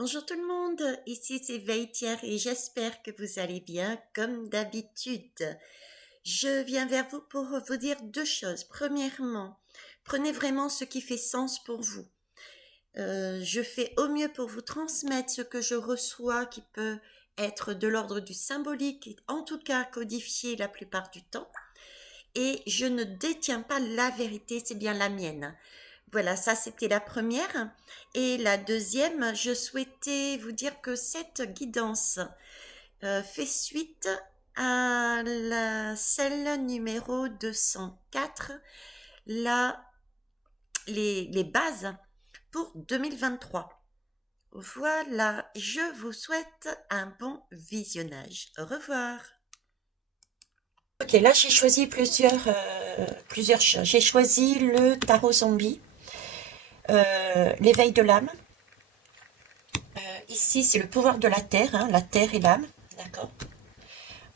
Bonjour tout le monde, ici c'est Veitière et j'espère que vous allez bien comme d'habitude. Je viens vers vous pour vous dire deux choses. Premièrement, prenez vraiment ce qui fait sens pour vous. Je fais au mieux pour vous transmettre ce que je reçois qui peut être de l'ordre du symbolique, en tout cas codifié la plupart du temps. Et je ne détiens pas la vérité, c'est bien la mienne. Voilà, ça c'était la première. Et la deuxième, je souhaitais vous dire que cette guidance fait suite à celle numéro 204, les bases pour 2023. Voilà, je vous souhaite un bon visionnage. Au revoir. Ok, là j'ai choisi plusieurs choses. J'ai choisi le tarot zombie, l'éveil de l'âme. Ici, c'est le pouvoir de la terre et l'âme. D'accord.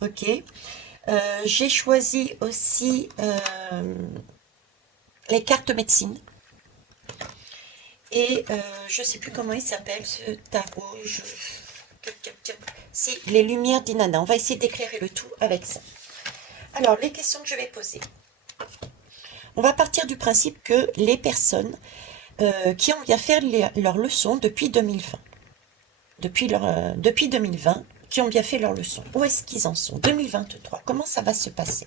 Ok. J'ai choisi aussi les cartes médecine. Et je ne sais plus comment il s'appelle ce tarot. Si, les lumières d'Inanna. On va essayer d'éclairer le tout avec ça. Alors, les questions que je vais poser. On va partir du principe que les personnes qui ont bien fait leurs leçons depuis 2020, depuis 2020, qui ont bien fait leurs leçons. Où est-ce qu'ils en sont 2023, comment ça va se passer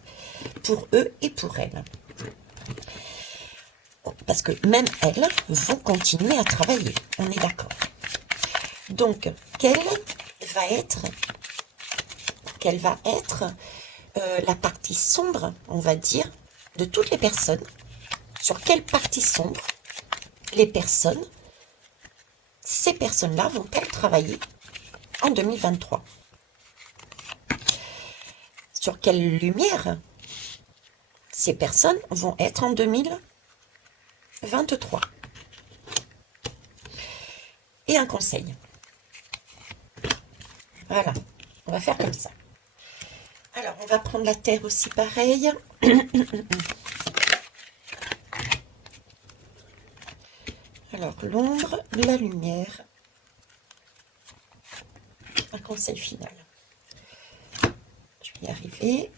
pour eux et pour elles? Parce que même elles vont continuer à travailler, on est d'accord. Donc, quelle va être la partie sombre, on va dire, de toutes les personnes? Sur quelle partie sombre ces personnes-là vont-elles travailler en 2023? Sur quelle lumière ces personnes vont être en 2023? Et un conseil. Voilà, on va faire comme ça. Alors, on va prendre la terre aussi pareil. Alors, l'ombre, la lumière. Un conseil final. Je vais y arriver.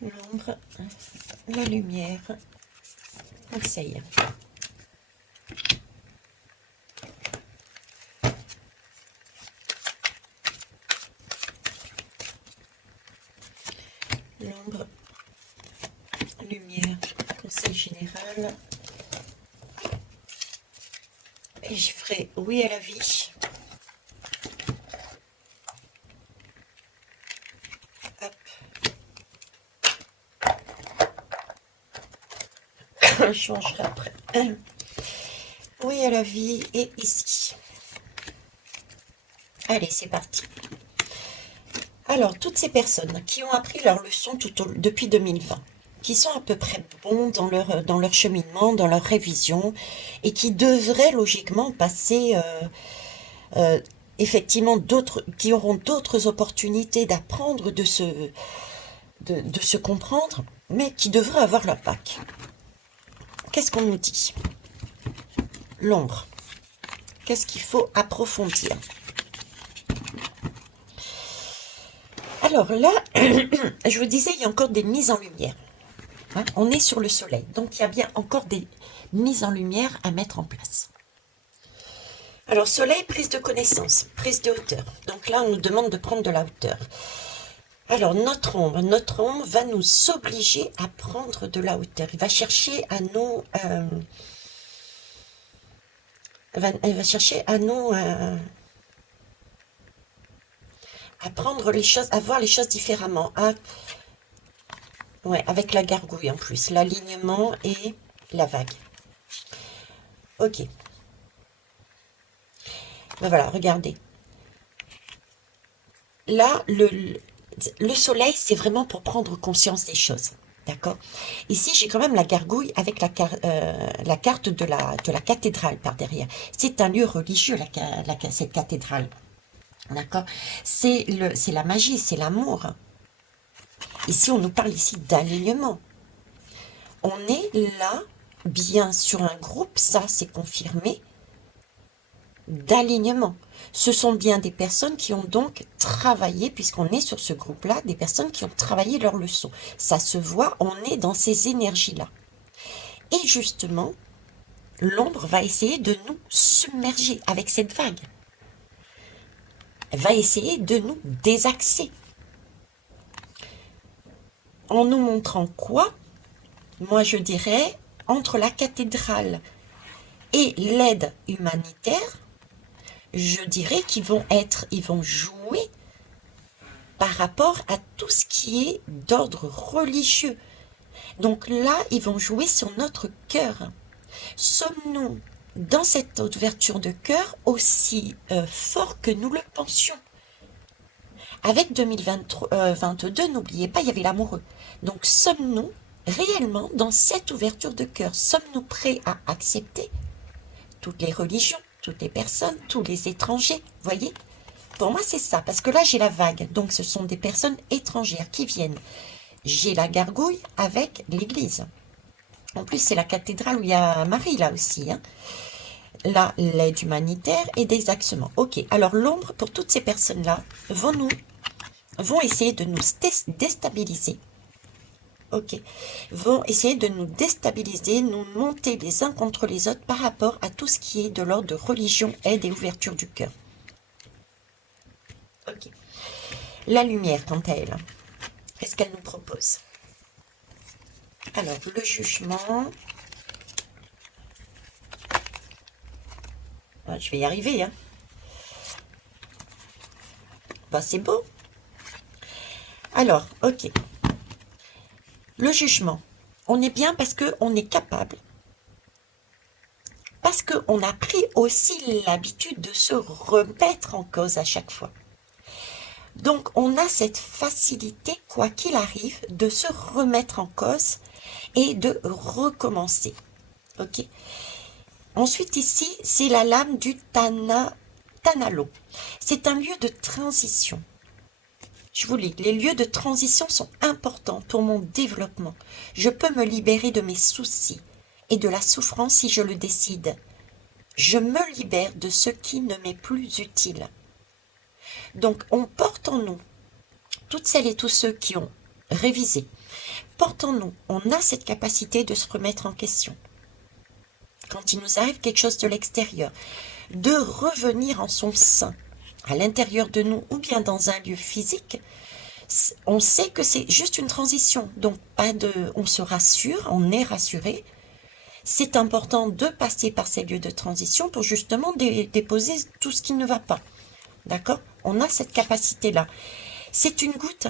L'ombre, la lumière. Conseil. L'ombre, lumière, conseil général. Et je ferai oui à la vie. Hop. Je changerai après. Oui à la vie et ici. Allez, c'est parti. Alors, toutes ces personnes qui ont appris leur leçon depuis 2020, qui sont à peu près bons dans leur cheminement, dans leur révision, et qui devraient logiquement passer, effectivement, qui auront d'autres opportunités d'apprendre, de se comprendre, mais qui devraient avoir leur bac. Qu'est-ce qu'on nous dit? L'ombre. Qu'est-ce qu'il faut approfondir? Alors là, je vous disais, il y a encore des mises en lumière. Hein, on est sur le soleil, donc il y a bien encore des mises en lumière à mettre en place. Alors soleil, prise de connaissance, prise de hauteur. Donc là, on nous demande de prendre de la hauteur. Alors notre ombre va nous obliger à prendre de la hauteur. Il va chercher à nous... elle va chercher à nous... à prendre les choses, à voir les choses différemment. Ouais, avec la gargouille en plus, l'alignement et la vague. Ok. Ben voilà, regardez. Là, le soleil, c'est vraiment pour prendre conscience des choses. D'accord? Ici, j'ai quand même la gargouille avec la carte de la cathédrale par derrière. C'est un lieu religieux, cette cathédrale. D'accord? C'est la magie, c'est l'amour. Ici, on nous parle ici d'alignement. On est là bien sur un groupe, ça c'est confirmé, d'alignement. Ce sont bien des personnes qui ont donc travaillé, puisqu'on est sur ce groupe-là, des personnes qui ont travaillé leur leçon. Ça se voit, on est dans ces énergies-là. Et justement, l'ombre va essayer de nous submerger avec cette vague. Elle va essayer de nous désaxer. En nous montrant quoi? Moi je dirais, entre la cathédrale et l'aide humanitaire, je dirais ils vont jouer par rapport à tout ce qui est d'ordre religieux. Donc là, ils vont jouer sur notre cœur. Sommes-nous dans cette ouverture de cœur aussi fort que nous le pensions? Avec 2022, n'oubliez pas, il y avait l'amoureux. Donc sommes-nous réellement dans cette ouverture de cœur? Sommes-nous prêts à accepter toutes les religions, toutes les personnes, tous les étrangers? Voyez? Pour moi, c'est ça, parce que là, j'ai la vague. Donc, ce sont des personnes étrangères qui viennent. J'ai la gargouille avec l'église. En plus, c'est la cathédrale où il y a Marie, là aussi. Hein. Là, l'aide humanitaire et des axements. Ok, alors l'ombre, pour toutes ces personnes-là, vont essayer de nous déstabiliser. Ok, vont essayer de nous déstabiliser, nous monter les uns contre les autres par rapport à tout ce qui est de l'ordre de religion, aide et ouverture du cœur. Ok. La lumière, quant à elle, qu'est-ce qu'elle nous propose? Alors, le jugement. Ah, je vais y arriver, hein. Bah, c'est beau. Alors, ok. Le jugement. On est bien parce qu'on est capable. Parce qu'on a pris aussi l'habitude de se remettre en cause à chaque fois. Donc, on a cette facilité, quoi qu'il arrive, de se remettre en cause et de recommencer. Ok. Ensuite, ici, c'est la lame du Tanalo. C'est un lieu de transition. Je vous lis, les lieux de transition sont importants pour mon développement. Je peux me libérer de mes soucis et de la souffrance si je le décide. Je me libère de ce qui ne m'est plus utile. Donc, on porte en nous, toutes celles et tous ceux qui ont révisé, porte en nous, on a cette capacité de se remettre en question. Quand il nous arrive quelque chose de l'extérieur, de revenir en son sein, à l'intérieur de nous ou bien dans un lieu physique, on sait que c'est juste une transition. Donc, on se rassure, on est rassuré. C'est important de passer par ces lieux de transition pour justement déposer tout ce qui ne va pas. D'accord? On a cette capacité-là. C'est une goutte.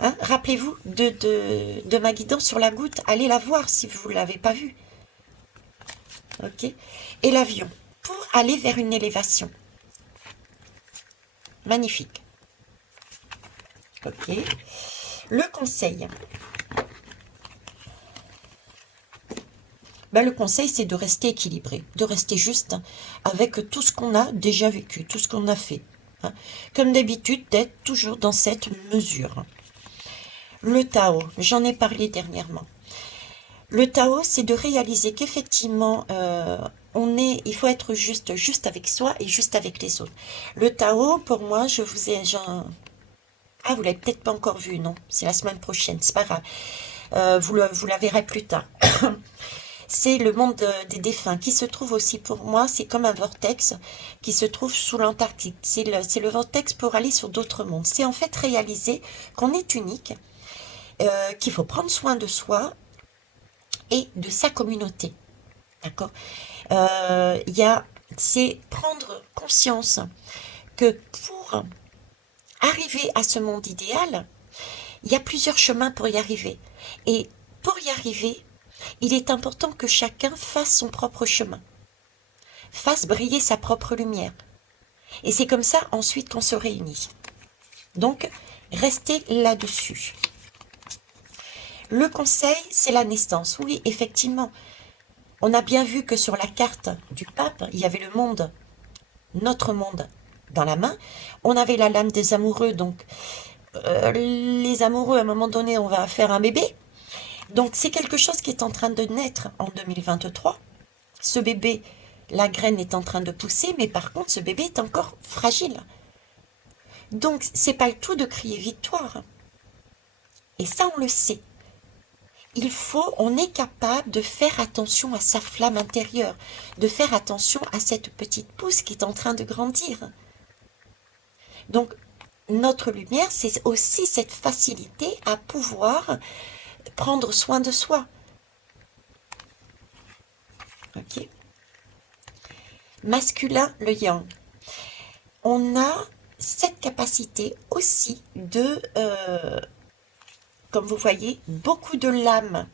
Hein? Rappelez-vous de ma guidance sur la goutte. Allez la voir si vous ne l'avez pas vue. Ok? Et l'avion, pour aller vers une élévation. Magnifique. Ok. Le conseil. Le conseil, c'est de rester équilibré, de rester juste avec tout ce qu'on a déjà vécu, tout ce qu'on a fait. Hein. Comme d'habitude, d'être toujours dans cette mesure. Le Tao, j'en ai parlé dernièrement. Le Tao, c'est de réaliser qu'effectivement, il faut être juste avec soi et juste avec les autres. Le Tao, pour moi, ah, vous l'avez peut-être pas encore vu, non? C'est la semaine prochaine, c'est pas grave. Vous la verrez plus tard. C'est le monde des défunts qui se trouve aussi pour moi, c'est comme un vortex qui se trouve sous l'Antarctique. C'est le vortex pour aller sur d'autres mondes. C'est en fait réaliser qu'on est unique, qu'il faut prendre soin de soi et de sa communauté. D'accord? C'est prendre conscience que pour arriver à ce monde idéal, il y a plusieurs chemins pour y arriver. Et pour y arriver, il est important que chacun fasse son propre chemin, fasse briller sa propre lumière. Et c'est comme ça ensuite qu'on se réunit. Donc, restez là-dessus. Le conseil, c'est la naissance. Oui, effectivement, on a bien vu que sur la carte du pape, il y avait le monde, notre monde, dans la main. On avait la lame des amoureux, donc les amoureux, à un moment donné, on va faire un bébé. Donc c'est quelque chose qui est en train de naître en 2023. Ce bébé, la graine est en train de pousser, mais par contre ce bébé est encore fragile. Donc c'est pas le tout de crier victoire. Et ça on le sait. On est capable de faire attention à sa flamme intérieure, de faire attention à cette petite pousse qui est en train de grandir. Donc, notre lumière, c'est aussi cette facilité à pouvoir prendre soin de soi. Ok. Masculin, le yang. On a cette capacité aussi de, comme vous voyez, beaucoup de lames.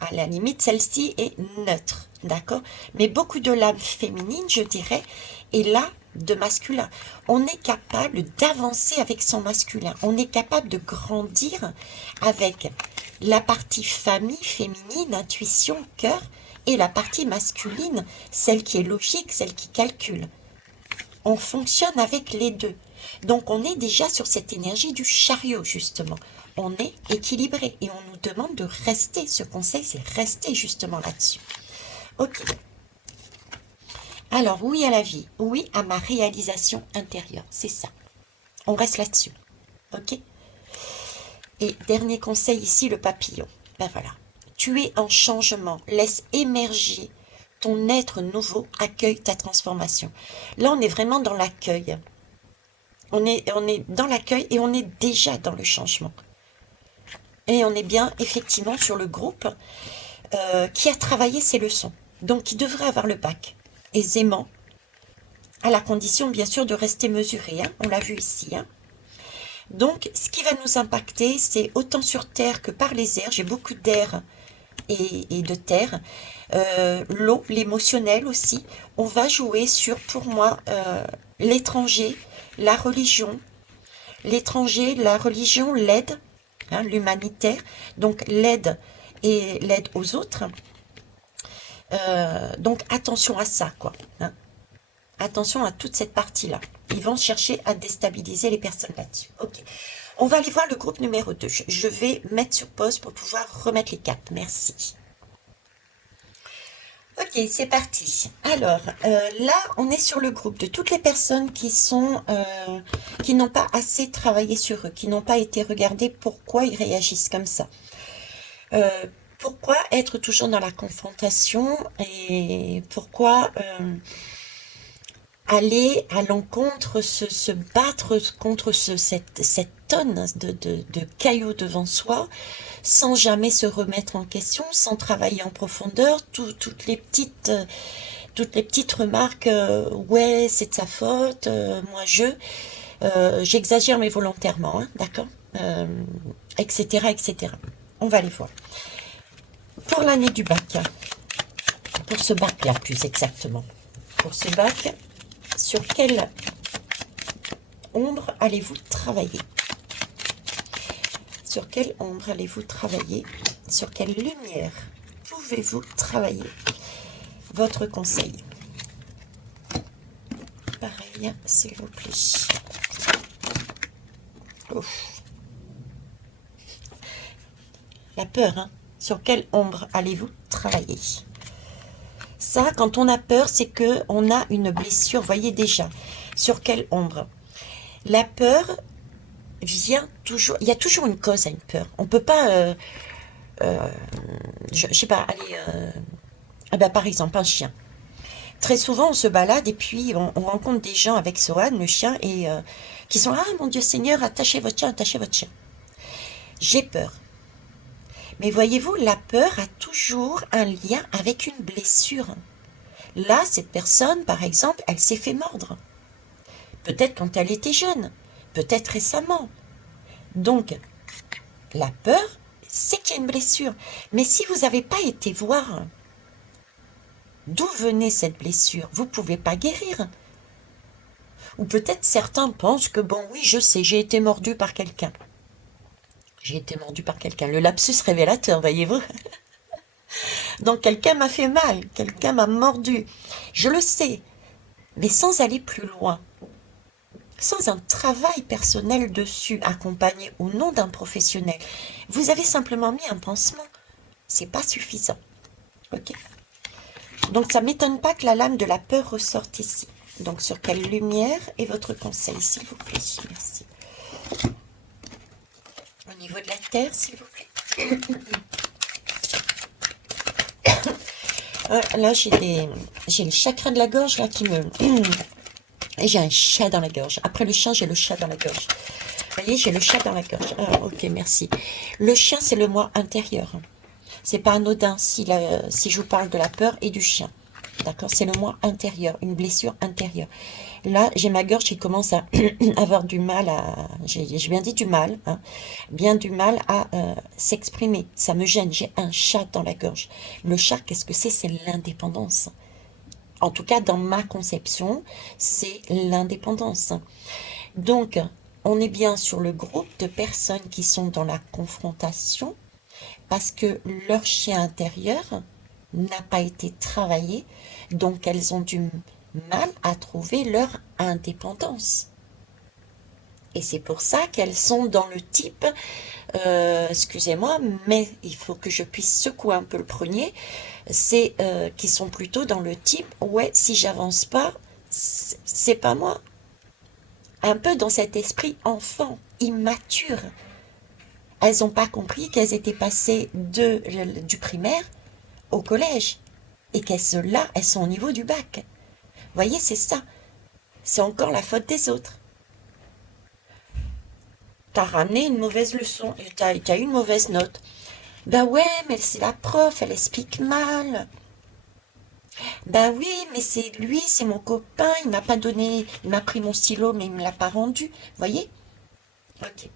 À la limite, celle-ci est neutre, d'accord? Mais beaucoup de lames féminines, je dirais, et là, de masculin. On est capable d'avancer avec son masculin. On est capable de grandir avec la partie famille féminine, intuition, cœur, et la partie masculine, celle qui est logique, celle qui calcule. On fonctionne avec les deux. Donc on est déjà sur cette énergie du chariot, justement. On est équilibré et on nous demande de rester. Ce conseil, c'est rester justement là-dessus. Ok. Alors, oui à la vie, oui à ma réalisation intérieure, c'est ça. On reste là-dessus. Ok. Et dernier conseil ici, le papillon. Ben voilà. Tu es en changement. Laisse émerger ton être nouveau. Accueille ta transformation. Là, on est vraiment dans l'accueil. On est dans l'accueil et on est déjà dans le changement. Et on est bien effectivement sur le groupe qui a travaillé ses leçons. Donc, qui devrait avoir le bac aisément, à la condition bien sûr de rester mesuré. Hein, on l'a vu ici. Hein. Donc, ce qui va nous impacter, c'est autant sur terre que par les airs. J'ai beaucoup d'air et de terre. L'eau, l'émotionnel aussi. On va jouer sur, pour moi, l'étranger, la religion. L'étranger, la religion, l'aide, hein, l'humanitaire. Donc, l'aide et l'aide aux autres. Donc, attention à ça, quoi. Hein. Attention à toute cette partie-là. Ils vont chercher à déstabiliser les personnes là-dessus. Ok. On va aller voir le groupe numéro 2. Je vais mettre sur pause pour pouvoir remettre les cartes. Merci. Ok, c'est parti. Alors, là, on est sur le groupe de toutes les personnes qui n'ont pas assez travaillé sur eux, qui n'ont pas été regardées pourquoi ils réagissent comme ça. Pourquoi être toujours dans la confrontation et pourquoi aller à l'encontre, se battre contre cette tonne de cailloux devant soi, sans jamais se remettre en question, sans travailler en profondeur, toutes les petites remarques, ouais, c'est de sa faute, moi j'exagère mais volontairement, hein, d'accord, etc., etc. On va les voir. Pour l'année du bac, pour ce bac-là plus exactement, pour ce bac, sur quelle ombre allez-vous travailler? Sur quelle ombre allez-vous travailler? Sur quelle lumière pouvez-vous travailler? Votre conseil. Pareil, s'il vous plaît. Ouf. La peur, hein? Sur quelle ombre allez-vous travailler? Ça, quand on a peur, c'est que on a une blessure. Voyez déjà. Sur quelle ombre? La peur vient toujours. Il y a toujours une cause à une peur. On peut pas. Je sais pas. Allez. Par exemple, un chien. Très souvent, on se balade et puis on rencontre des gens avec Sohan, le chien, et qui sont ah mon Dieu Seigneur, attachez votre chien, attachez votre chien. J'ai peur. Mais voyez-vous, la peur a toujours un lien avec une blessure. Là, cette personne, par exemple, elle s'est fait mordre. Peut-être quand elle était jeune, peut-être récemment. Donc, la peur, c'est qu'il y a une blessure. Mais si vous n'avez pas été voir d'où venait cette blessure, vous ne pouvez pas guérir. Ou peut-être certains pensent que, bon, oui, je sais, j'ai été mordu par quelqu'un. J'ai été mordu par quelqu'un. Le lapsus révélateur, voyez-vous. Donc, quelqu'un m'a fait mal, quelqu'un m'a mordu. Je le sais, mais sans aller plus loin. sans un travail personnel dessus, accompagné ou non d'un professionnel. Vous avez simplement mis un pansement. C'est pas suffisant. Ok. Donc ça m'étonne pas que la lame de la peur ressorte ici. Donc sur quelle lumière est votre conseil, s'il vous plaît? Merci. Au niveau de la terre, s'il vous plaît. Là, j'ai le chakra de la gorge là qui me... Et j'ai un chat dans la gorge. Après le chien, j'ai le chat dans la gorge. Vous voyez, j'ai le chat dans la gorge. Ah, ok, merci. Le chien, c'est le moi intérieur. C'est pas anodin si je vous parle de la peur et du chien. D'accord? C'est le moi intérieur, une blessure intérieure. Là, j'ai ma gorge qui commence à avoir du mal à... J'ai bien dit du mal, hein, bien du mal à s'exprimer. Ça me gêne, j'ai un chat dans la gorge. Le chat, qu'est-ce que c'est? C'est l'indépendance. En tout cas, dans ma conception, c'est l'indépendance. Donc, on est bien sur le groupe de personnes qui sont dans la confrontation parce que leur chien intérieur n'a pas été travaillé, donc elles ont du mal à trouver leur indépendance. Et c'est pour ça qu'elles sont dans le type, excusez-moi, mais il faut que je puisse secouer un peu le prunier, c'est qui sont plutôt dans le type, ouais, si j'avance pas, c'est pas moi. Un peu dans cet esprit enfant, immature. Elles n'ont pas compris qu'elles étaient passées du primaire au collège et qu'elles là, elles sont au niveau du bac. Vous voyez, c'est ça. C'est encore la faute des autres. T'as ramené une mauvaise leçon et t'as eu une mauvaise note. Ben ouais, mais c'est la prof, elle explique mal. Ben oui, mais c'est lui, c'est mon copain, il m'a pas donné, il m'a pris mon stylo, mais il me l'a pas rendu. Vous voyez? Ok.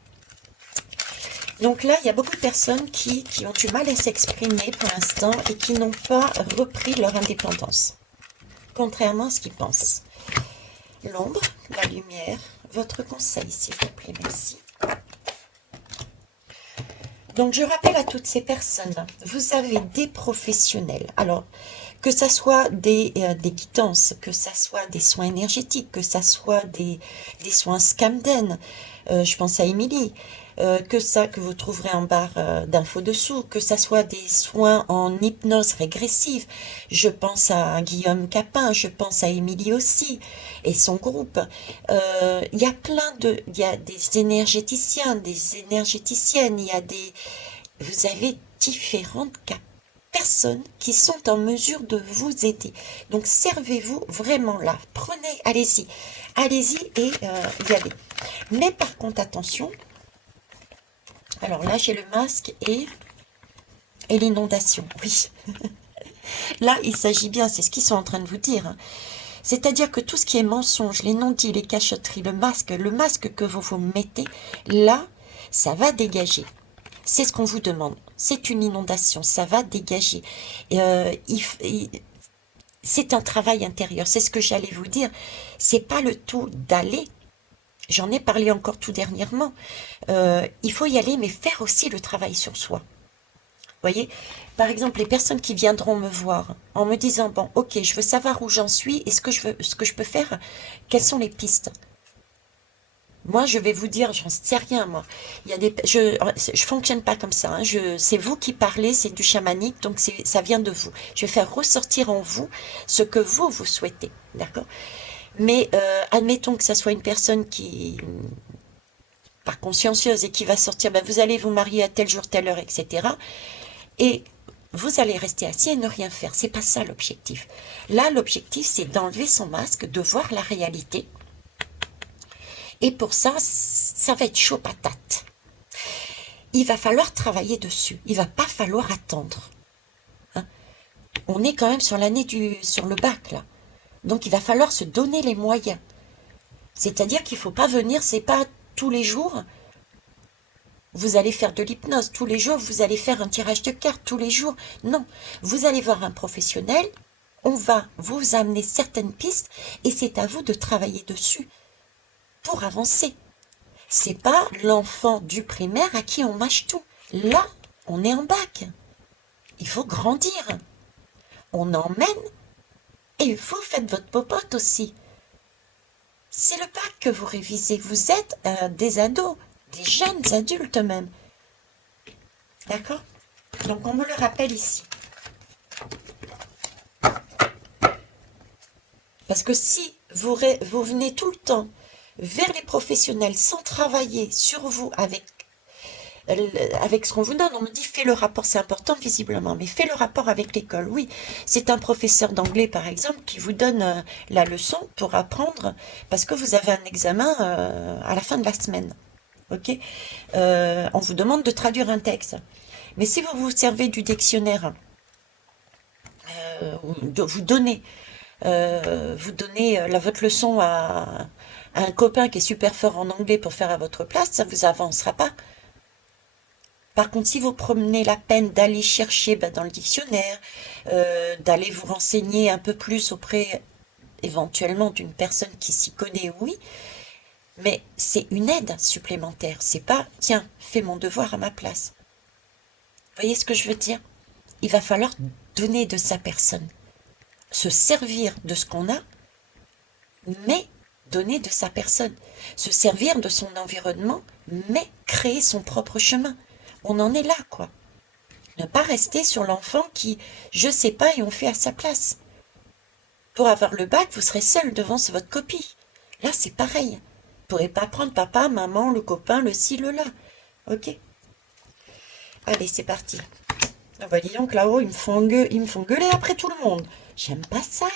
Donc là, il y a beaucoup de personnes qui ont du mal à s'exprimer pour l'instant et qui n'ont pas repris leur indépendance, contrairement à ce qu'ils pensent. L'ombre, la lumière, votre conseil, s'il vous plaît, merci. Donc, je rappelle à toutes ces personnes, vous avez des professionnels. Alors, que ça soit des guidances, que ça soit des soins énergétiques, que ça soit des soins Scamden, je pense à Émilie, que vous trouverez en barre d'infos dessous, que ça soit des soins en hypnose régressive, je pense à Guillaume Capin, je pense à Émilie aussi, et son groupe. Il y a il y a des énergéticiens, des énergéticiennes, vous avez différentes personnes qui sont en mesure de vous aider. Donc, servez-vous vraiment là. Prenez, allez-y et y allez. Mais par contre, attention. Alors là, j'ai le masque et l'inondation. Oui. Là, il s'agit bien, c'est ce qu'ils sont en train de vous dire. Hein. C'est-à-dire que tout ce qui est mensonge, les non-dits, les cachotteries, le masque que vous mettez, là, ça va dégager. C'est ce qu'on vous demande. C'est une inondation, ça va dégager. C'est un travail intérieur, c'est ce que j'allais vous dire. C'est pas le tout d'aller. J'en ai parlé encore tout dernièrement. Il faut y aller, mais faire aussi le travail sur soi. Vous voyez, par exemple, les personnes qui viendront me voir en me disant, bon, ok, je veux savoir où j'en suis et ce que je peux faire, quelles sont les pistes. Moi, je vais vous dire, j'en sais rien, moi. Je fonctionne pas comme ça. Hein. C'est vous qui parlez, c'est du chamanique, donc ça vient de vous. Je vais faire ressortir en vous ce que vous souhaitez, d'accord? Mais admettons que ça soit une personne qui, pas consciencieuse et qui va sortir, ben, vous allez vous marier à tel jour, telle heure, etc. Et vous allez rester assis et ne rien faire. C'est pas ça l'objectif. Là, l'objectif, c'est d'enlever son masque, de voir la réalité. Et pour ça, ça va être chaud patate. Il va falloir travailler dessus. Il va pas falloir attendre. Hein? On est quand même sur sur le bac, là. Donc, il va falloir se donner les moyens. C'est-à-dire qu'il faut pas venir, c'est pas tous les jours, vous allez faire de l'hypnose. Tous les jours, vous allez faire un tirage de cartes. Tous les jours, non. Vous allez voir un professionnel, on va vous amener certaines pistes et c'est à vous de travailler dessus. Pour avancer. C'est pas l'enfant du primaire à qui on mâche tout. Là, on est en bac. Il faut grandir. On emmène et vous faites votre popote aussi. C'est le bac que vous révisez. Vous êtes des ados, des jeunes adultes même. D'accord? Donc on me le rappelle ici. Parce que si vous venez tout le temps vers les professionnels sans travailler sur vous avec ce qu'on vous donne, on me dit fais le rapport, c'est important visiblement, mais fais le rapport avec l'école. Oui, c'est un professeur d'anglais par exemple qui vous donne la leçon pour apprendre parce que vous avez un examen à la fin de la semaine. Ok, on vous demande de traduire un texte. Mais si vous vous servez du dictionnaire, vous donnez votre leçon à un copain qui est super fort en anglais pour faire à votre place, ça vous avancera pas. Par contre, si vous prenez la peine d'aller chercher dans le dictionnaire, d'aller vous renseigner un peu plus auprès éventuellement d'une personne qui s'y connaît, oui, mais c'est une aide supplémentaire. C'est pas, tiens, fais mon devoir à ma place. Vous voyez ce que je veux dire? Il va falloir donner de sa personne, se servir de ce qu'on a, mais donner de sa personne, se servir de son environnement, mais créer son propre chemin. On en est là, quoi. Ne pas rester sur l'enfant qui, je sais pas, et on fait à sa place. Pour avoir le bac, vous serez seul devant votre copie. Là, c'est pareil. Vous ne pourrez pas prendre papa, maman, le copain, le ci, le là. Ok? Allez, c'est parti. Ah bah dis donc, là-haut, ils me font gueuler après tout le monde. J'aime pas ça.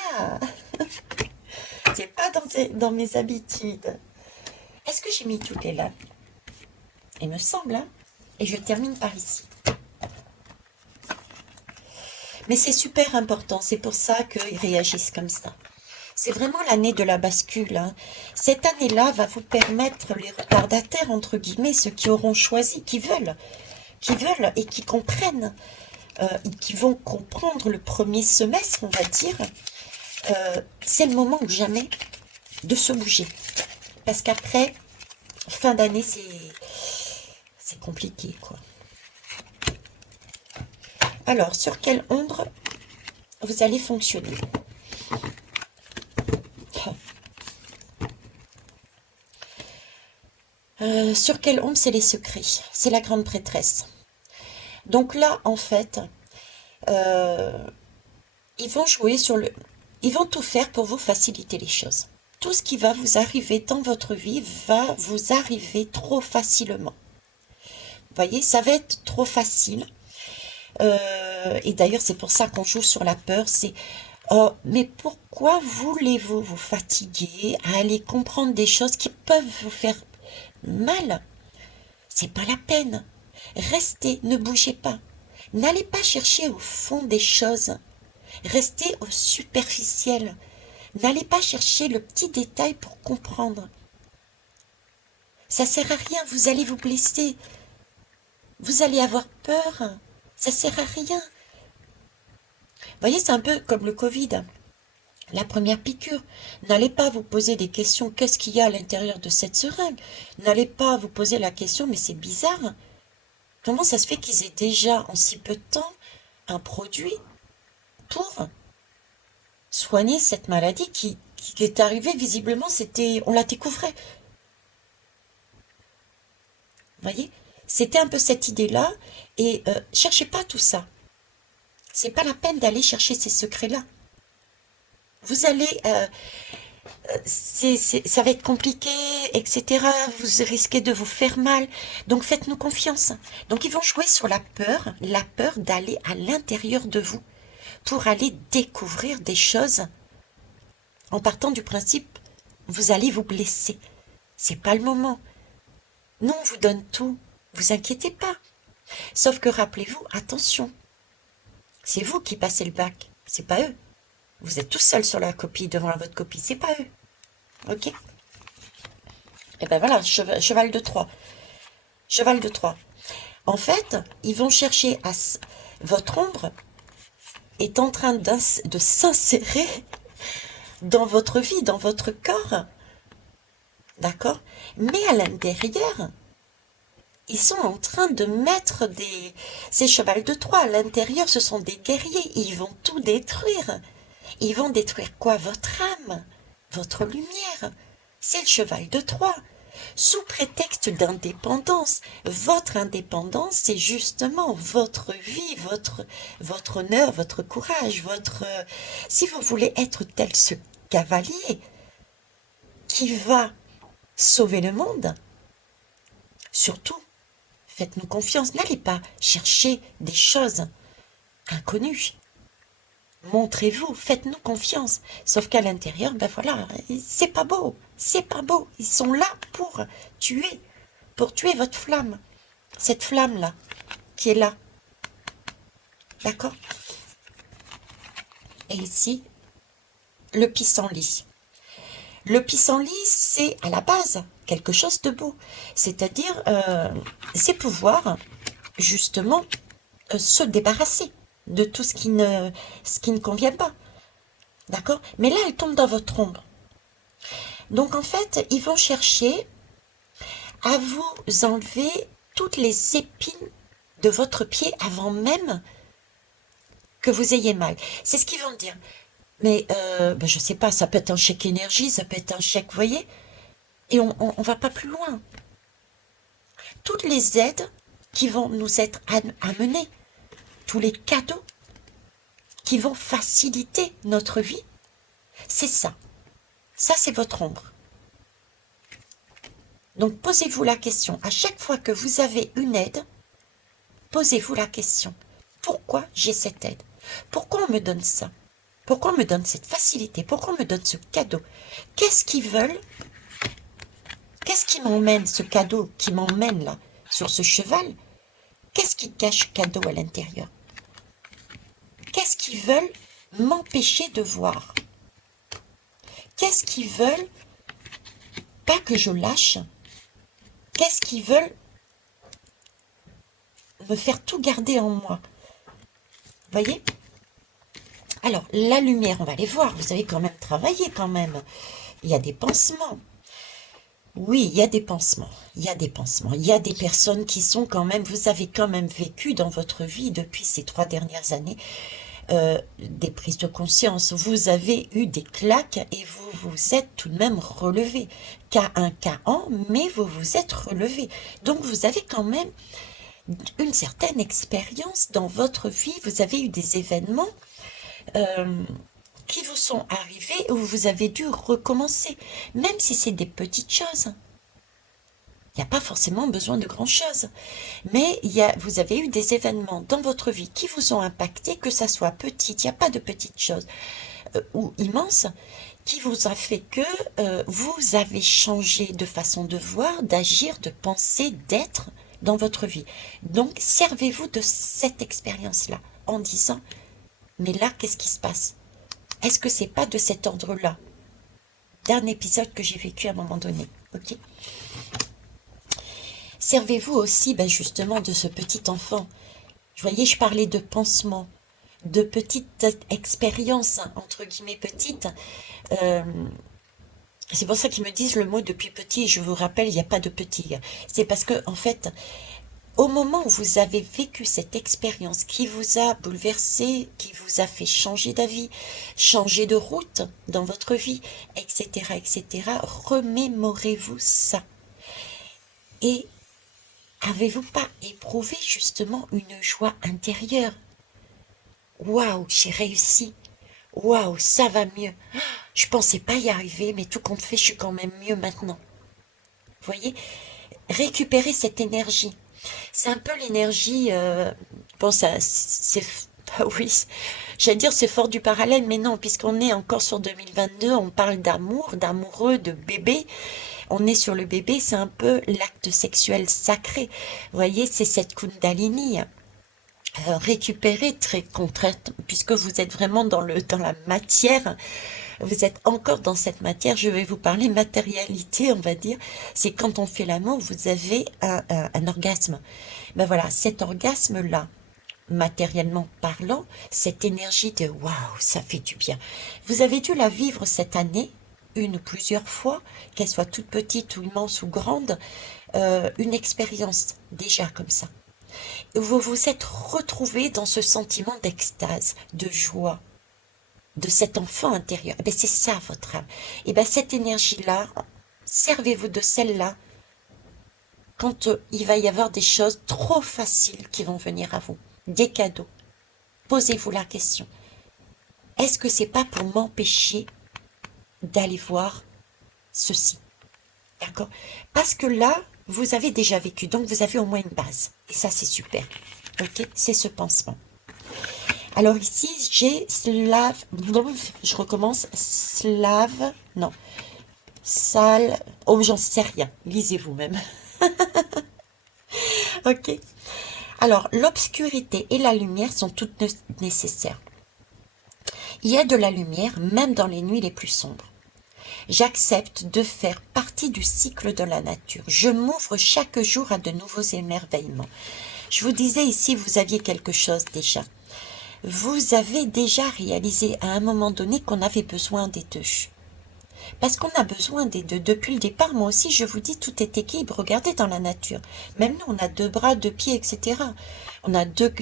C'est pas dans mes habitudes. Est-ce que j'ai mis toutes les lames? Il me semble, hein? Et je termine par ici. Mais c'est super important, c'est pour ça qu'ils réagissent comme ça. C'est vraiment l'année de la bascule. Hein. Cette année-là va vous permettre, les retardataires, entre guillemets, ceux qui auront choisi, qui veulent et qui comprennent, et qui vont comprendre le premier semestre, on va dire, c'est le moment ou jamais de se bouger. Parce qu'après, fin d'année, c'est compliqué, quoi. Alors, sur quelle ombre vous allez fonctionner? Sur quelle ombre c'est les secrets? C'est la grande prêtresse. Donc là, en fait, ils vont jouer ils vont tout faire pour vous faciliter les choses. Tout ce qui va vous arriver dans votre vie va vous arriver trop facilement. Vous voyez, ça va être trop facile. Et d'ailleurs, c'est pour ça qu'on joue sur la peur. C'est mais pourquoi voulez-vous vous fatiguer à aller comprendre des choses qui peuvent vous faire mal? C'est pas la peine. Restez, ne bougez pas. N'allez pas chercher au fond des choses. Restez au superficiel. N'allez pas chercher le petit détail pour comprendre. Ça sert à rien, vous allez vous blesser. Vous allez avoir peur. Ça sert à rien. Vous voyez, c'est un peu comme le Covid. La première piqûre. N'allez pas vous poser des questions. Qu'est-ce qu'il y a à l'intérieur de cette seringue? N'allez pas vous poser la question, mais c'est bizarre. Comment ça se fait qu'ils aient déjà, en si peu de temps, un produit pour soigner cette maladie qui est arrivée, visiblement, on la découvrait. Vous voyez? C'était un peu cette idée-là, et cherchez pas tout ça. C'est pas la peine d'aller chercher ces secrets-là. Vous allez, ça va être compliqué, etc. Vous risquez de vous faire mal. Donc faites-nous confiance. Donc ils vont jouer sur la peur d'aller à l'intérieur de vous pour aller découvrir des choses en partant du principe vous allez vous blesser. C'est pas le moment. Nous on vous donne tout. Vous inquiétez pas. Sauf que rappelez-vous, attention. C'est vous qui passez le bac, c'est pas eux. Vous êtes tout seul sur la copie, devant votre copie, c'est pas eux. Ok? Et ben voilà, cheval de 3. Cheval de 3. En fait, ils vont chercher votre ombre est en train de s'insérer dans votre vie, dans votre corps. D'accord? Mais à l'intérieur, ils sont en train de mettre ces chevals de Troie. À l'intérieur, ce sont des guerriers. Ils vont tout détruire. Ils vont détruire quoi? Votre âme, votre lumière. c'est le cheval de Troie. Sous prétexte d'indépendance, votre indépendance, c'est justement votre vie, votre honneur, votre courage, si vous voulez être tel ce cavalier qui va sauver le monde, surtout, faites-nous confiance, n'allez pas chercher des choses inconnues. Montrez-vous, faites-nous confiance. Sauf qu'à l'intérieur, ben voilà, c'est pas beau, c'est pas beau. Ils sont là pour tuer votre flamme. Cette flamme-là, qui est là. D'accord? Et ici, le pissenlit. Le pissenlit, c'est à la base quelque chose de beau. C'est-à-dire, c'est pouvoir, justement, se débarrasser de tout ce qui ne convient pas. D'accord? Mais là, elle tombe dans votre ombre. Donc, en fait, ils vont chercher à vous enlever toutes les épines de votre pied avant même que vous ayez mal. C'est ce qu'ils vont dire. Mais, ben, je sais pas, ça peut être un chèque énergie, ça peut être un chèque, vous voyez? Et on va pas plus loin. Toutes les aides qui vont nous être amenées, tous les cadeaux qui vont faciliter notre vie, c'est ça. Ça, c'est votre ombre. Donc, posez-vous la question. À chaque fois que vous avez une aide, posez-vous la question. Pourquoi j'ai cette aide? Pourquoi on me donne ça? Pourquoi on me donne cette facilité? Pourquoi on me donne ce cadeau? Qu'est-ce qu'ils veulent? Qu'est-ce qui m'emmène, ce cadeau qui m'emmène là, sur ce cheval? Qu'est-ce qui cache cadeau à l'intérieur? Qu'est-ce qu'ils veulent m'empêcher de voir? Qu'est-ce qu'ils veulent pas que je lâche? Qu'est-ce qu'ils veulent me faire tout garder en moi? Vous voyez? Alors, la lumière, on va aller voir. Vous avez quand même travaillé quand même. Il y a des pansements. Oui, il y a des pansements. Il y a des pansements. Il y a des personnes qui sont quand même... Vous avez quand même vécu dans votre vie depuis ces 3 dernières années des prises de conscience. Vous avez eu des claques et vous vous êtes tout de même relevé. Cas 1, cas en, mais vous vous êtes relevé. Donc, vous avez quand même une certaine expérience dans votre vie. Vous avez eu des événements qui vous sont arrivés où vous avez dû recommencer, même si c'est des petites choses. Il n'y a pas forcément besoin de grand-chose, mais vous avez eu des événements dans votre vie qui vous ont impacté, que ça soit petit, il n'y a pas de petites choses, ou immenses, qui vous a fait que vous avez changé de façon de voir, d'agir, de penser, d'être dans votre vie. Donc, servez-vous de cette expérience-là en disant, mais là, qu'est-ce qui se passe? Est-ce que c'est pas de cet ordre-là, d'un épisode que j'ai vécu à un moment donné? Ok. Servez-vous aussi, ben justement, de ce petit enfant. Vous voyez, je parlais de pansement, de petites expériences, entre guillemets petites. C'est pour ça qu'ils me disent le mot depuis petit. Je vous rappelle, il n'y a pas de petit. C'est parce que, en fait, au moment où vous avez vécu cette expérience qui vous a bouleversé, qui vous a fait changer d'avis, changer de route dans votre vie, etc., etc., remémorez-vous ça. Et avez-vous pas éprouvé justement une joie intérieure? Waouh, j'ai réussi. Waouh, ça va mieux. Je pensais pas y arriver, mais tout compte fait, je suis quand même mieux maintenant. Vous voyez, récupérer cette énergie. C'est un peu l'énergie, bon, ça, c'est, oui, j'allais dire c'est fort du parallèle, mais non, puisqu'on est encore sur 2022, on parle d'amour, d'amoureux, de bébé. On est sur le bébé, c'est un peu l'acte sexuel sacré. Vous voyez, c'est cette Kundalini récupérée, très contrainte, puisque vous êtes vraiment dans la matière. Vous êtes encore dans cette matière. Je vais vous parler matérialité, on va dire. C'est quand on fait l'amour, vous avez un orgasme. Ben voilà, cet orgasme-là, matériellement parlant, cette énergie de waouh, ça fait du bien. Vous avez dû la vivre cette année, une ou plusieurs fois, qu'elle soit toute petite ou immense ou grande, une expérience déjà comme ça. Vous vous êtes retrouvé dans ce sentiment d'extase, de joie, de cet enfant intérieur. Eh bien, c'est ça votre âme. Et bien cette énergie-là, servez-vous de celle-là quand il va y avoir des choses trop faciles qui vont venir à vous, des cadeaux. Posez-vous la question. Est-ce que c'est pas pour m'empêcher d'aller voir ceci? D'accord? Parce que là, vous avez déjà vécu, donc vous avez au moins une base. Et ça, c'est super. Ok? C'est ce pansement. Alors ici, j'ai slave, je recommence, slave, non, sale, oh, j'en sais rien, lisez vous-même. Ok? Alors, l'obscurité et la lumière sont toutes nécessaires. Il y a de la lumière, même dans les nuits les plus sombres. J'accepte de faire partie du cycle de la nature. Je m'ouvre chaque jour à de nouveaux émerveillements. Je vous disais ici, vous aviez quelque chose déjà. Vous avez déjà réalisé à un moment donné qu'on avait besoin des deux. Parce qu'on a besoin des deux. Depuis le départ, moi aussi, je vous dis, tout est équilibre. Regardez dans la nature. Même nous, on a 2 bras, 2 pieds, etc. On a deux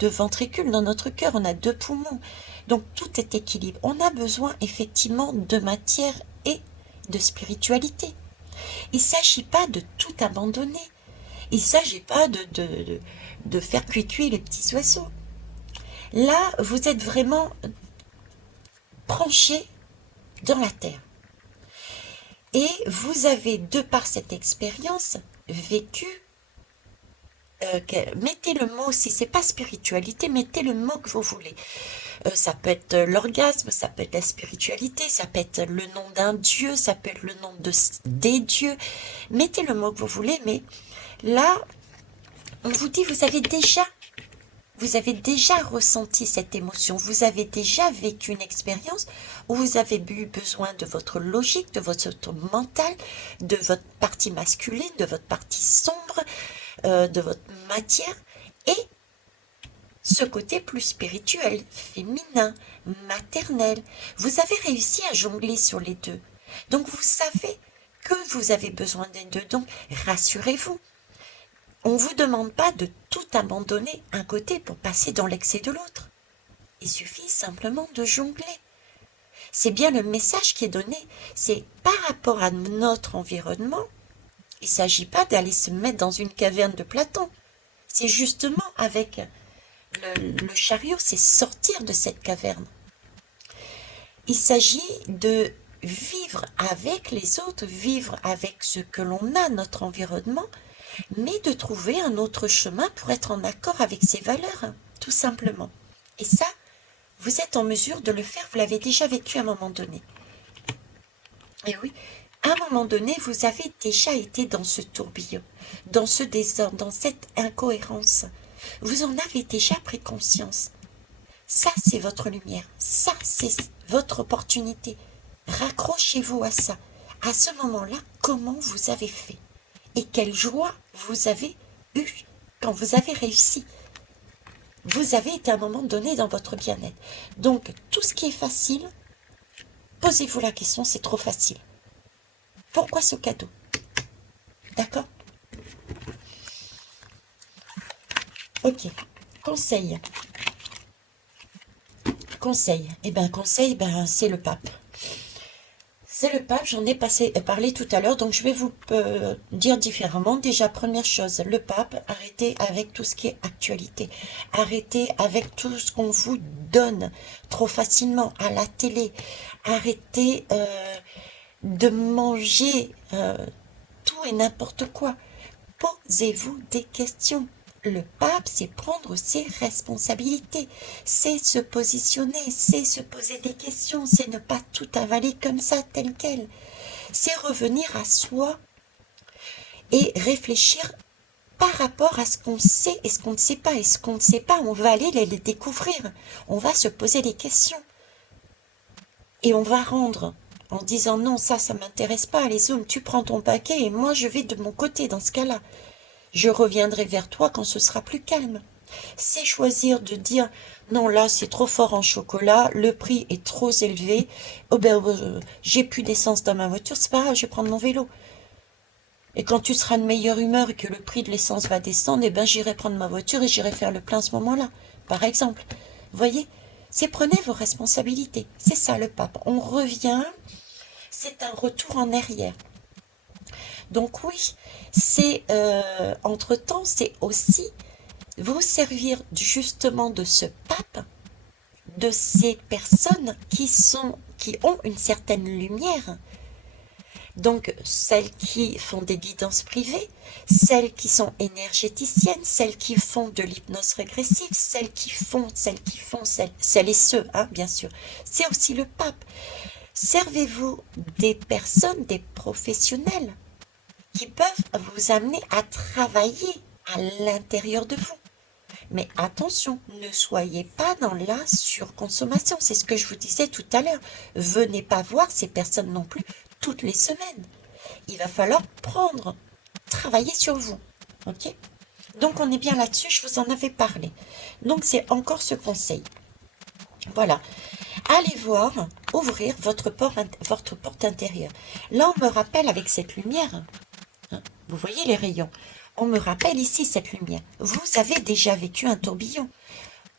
ventricules dans notre cœur. On a 2 poumons. Donc, tout est équilibre. On a besoin, effectivement, de matière et de spiritualité. Il ne s'agit pas de tout abandonner. Il ne s'agit pas de faire cuit les petits oiseaux. Là, vous êtes vraiment branché dans la terre. Et vous avez, de par cette expérience, vécu, mettez le mot, si c'est pas spiritualité, mettez le mot que vous voulez. Ça peut être l'orgasme, ça peut être la spiritualité, ça peut être le nom d'un dieu, ça peut être le nom des dieux. Mettez le mot que vous voulez, mais là, on vous dit, vous avez déjà ressenti cette émotion, vous avez déjà vécu une expérience où vous avez eu besoin de votre logique, de votre mental, de votre partie masculine, de votre partie sombre, de votre matière, et ce côté plus spirituel, féminin, maternel. Vous avez réussi à jongler sur les deux. Donc vous savez que vous avez besoin des deux. Donc rassurez-vous. On ne vous demande pas de tout abandonner un côté pour passer dans l'excès de l'autre. Il suffit simplement de jongler. C'est bien le message qui est donné. C'est par rapport à notre environnement. Il ne s'agit pas d'aller se mettre dans une caverne de Platon. C'est justement avec le chariot, c'est sortir de cette caverne. Il s'agit de vivre avec les autres, vivre avec ce que l'on a, notre environnement, mais de trouver un autre chemin pour être en accord avec ses valeurs, tout simplement. Et ça, vous êtes en mesure de le faire, vous l'avez déjà vécu à un moment donné. Et oui, à un moment donné, vous avez déjà été dans ce tourbillon, dans ce désordre, dans cette incohérence. Vous en avez déjà pris conscience. Ça, c'est votre lumière. Ça, c'est votre opportunité. Raccrochez-vous à ça. À ce moment-là, comment vous avez fait? Et quelle joie vous avez eue quand vous avez réussi. Vous avez été à un moment donné dans votre bien-être. Donc, tout ce qui est facile, posez-vous la question, c'est trop facile. Pourquoi ce cadeau? D'accord? Ok. Conseil. Conseil. Eh bien, conseil, c'est le pape. C'est le pape, j'en ai parlé tout à l'heure, donc je vais vous dire différemment. Déjà, première chose, le pape, arrêtez avec tout ce qui est actualité. Arrêtez avec tout ce qu'on vous donne trop facilement à la télé. Arrêtez de manger tout et n'importe quoi. Posez-vous des questions. Le pape, c'est prendre ses responsabilités, c'est se positionner, c'est se poser des questions, c'est ne pas tout avaler comme ça, tel quel. C'est revenir à soi et réfléchir par rapport à ce qu'on sait et ce qu'on ne sait pas. Et ce qu'on ne sait pas, on va aller les découvrir. On va se poser des questions. Et on va rendre en disant non, ça m'intéresse pas. Allez, Zoom, tu prends ton paquet et moi je vais de mon côté dans ce cas-là. Je reviendrai vers toi quand ce sera plus calme. C'est choisir de dire non, là c'est trop fort en chocolat, le prix est trop élevé, j'ai plus d'essence dans ma voiture, c'est pas grave, je vais prendre mon vélo. Et quand tu seras de meilleure humeur et que le prix de l'essence va descendre, j'irai prendre ma voiture et j'irai faire le plein à ce moment-là, par exemple. Vous voyez, c'est prenez vos responsabilités. C'est ça le pape. On revient, c'est un retour en arrière. Donc oui, c'est entre-temps, c'est aussi vous servir justement de ce pape, de ces personnes qui ont une certaine lumière. Donc celles qui font des guidances privées, celles qui sont énergéticiennes, celles qui font de l'hypnose régressive, celles et ceux, hein, bien sûr. C'est aussi le pape. Servez-vous des personnes, des professionnels qui peuvent vous amener à travailler à l'intérieur de vous. Mais attention, ne soyez pas dans la surconsommation. C'est ce que je vous disais tout à l'heure. Venez pas voir ces personnes non plus toutes les semaines. Il va falloir travailler sur vous. Ok? Donc on est bien là-dessus, je vous en avais parlé. Donc c'est encore ce conseil. Voilà. Allez voir, ouvrir votre porte intérieure. Là, on me rappelle avec cette lumière, hein, vous voyez les rayons, on me rappelle ici cette lumière. Vous avez déjà vécu un tourbillon.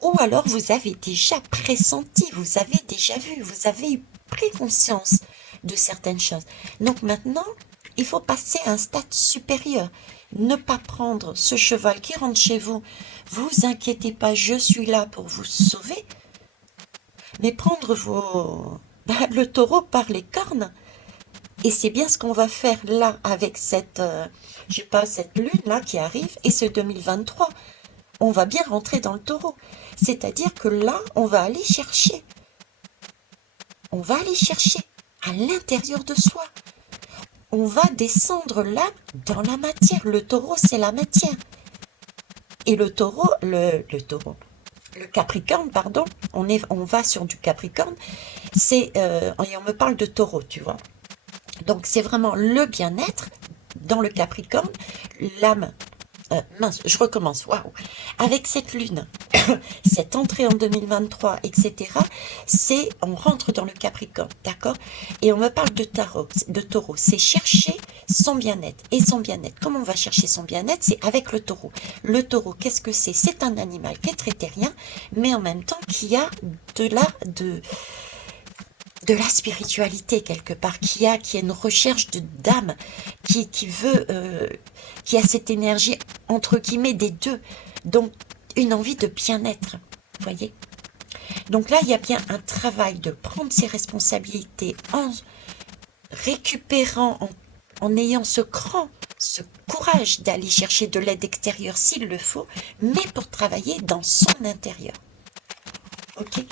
Ou alors vous avez déjà pressenti, vous avez déjà vu, vous avez pris conscience de certaines choses. Donc maintenant, il faut passer à un stade supérieur. Ne pas prendre ce cheval qui rentre chez vous. Vous inquiétez pas, je suis là pour vous sauver. Mais prendre le taureau par les cornes. Et c'est bien ce qu'on va faire là avec cette lune là qui arrive et ce 2023. On va bien rentrer dans le taureau. C'est-à-dire que là, on va aller chercher. On va aller chercher à l'intérieur de soi. On va descendre là dans la matière. Le taureau, c'est la matière. Et le Capricorne, pardon, on va sur du Capricorne, et on me parle de taureau, tu vois. Donc c'est vraiment le bien-être dans le Capricorne, l'âme. Mince, je recommence, waouh. Avec cette lune, cette entrée en 2023, etc., on rentre dans le Capricorne, d'accord? Et on me parle de taureau, c'est chercher son bien-être. Et son bien-être, comment on va chercher son bien-être? C'est avec le taureau. Le taureau, qu'est-ce que c'est? C'est un animal qui est très terrien, mais en même temps qui a de la spiritualité quelque part, qui a une recherche d'âme, qui a cette énergie entre guillemets des deux, donc une envie de bien-être, vous voyez. Donc là, il y a bien un travail de prendre ses responsabilités en récupérant, en ayant ce cran, ce courage d'aller chercher de l'aide extérieure s'il le faut, mais pour travailler dans son intérieur. Ok ?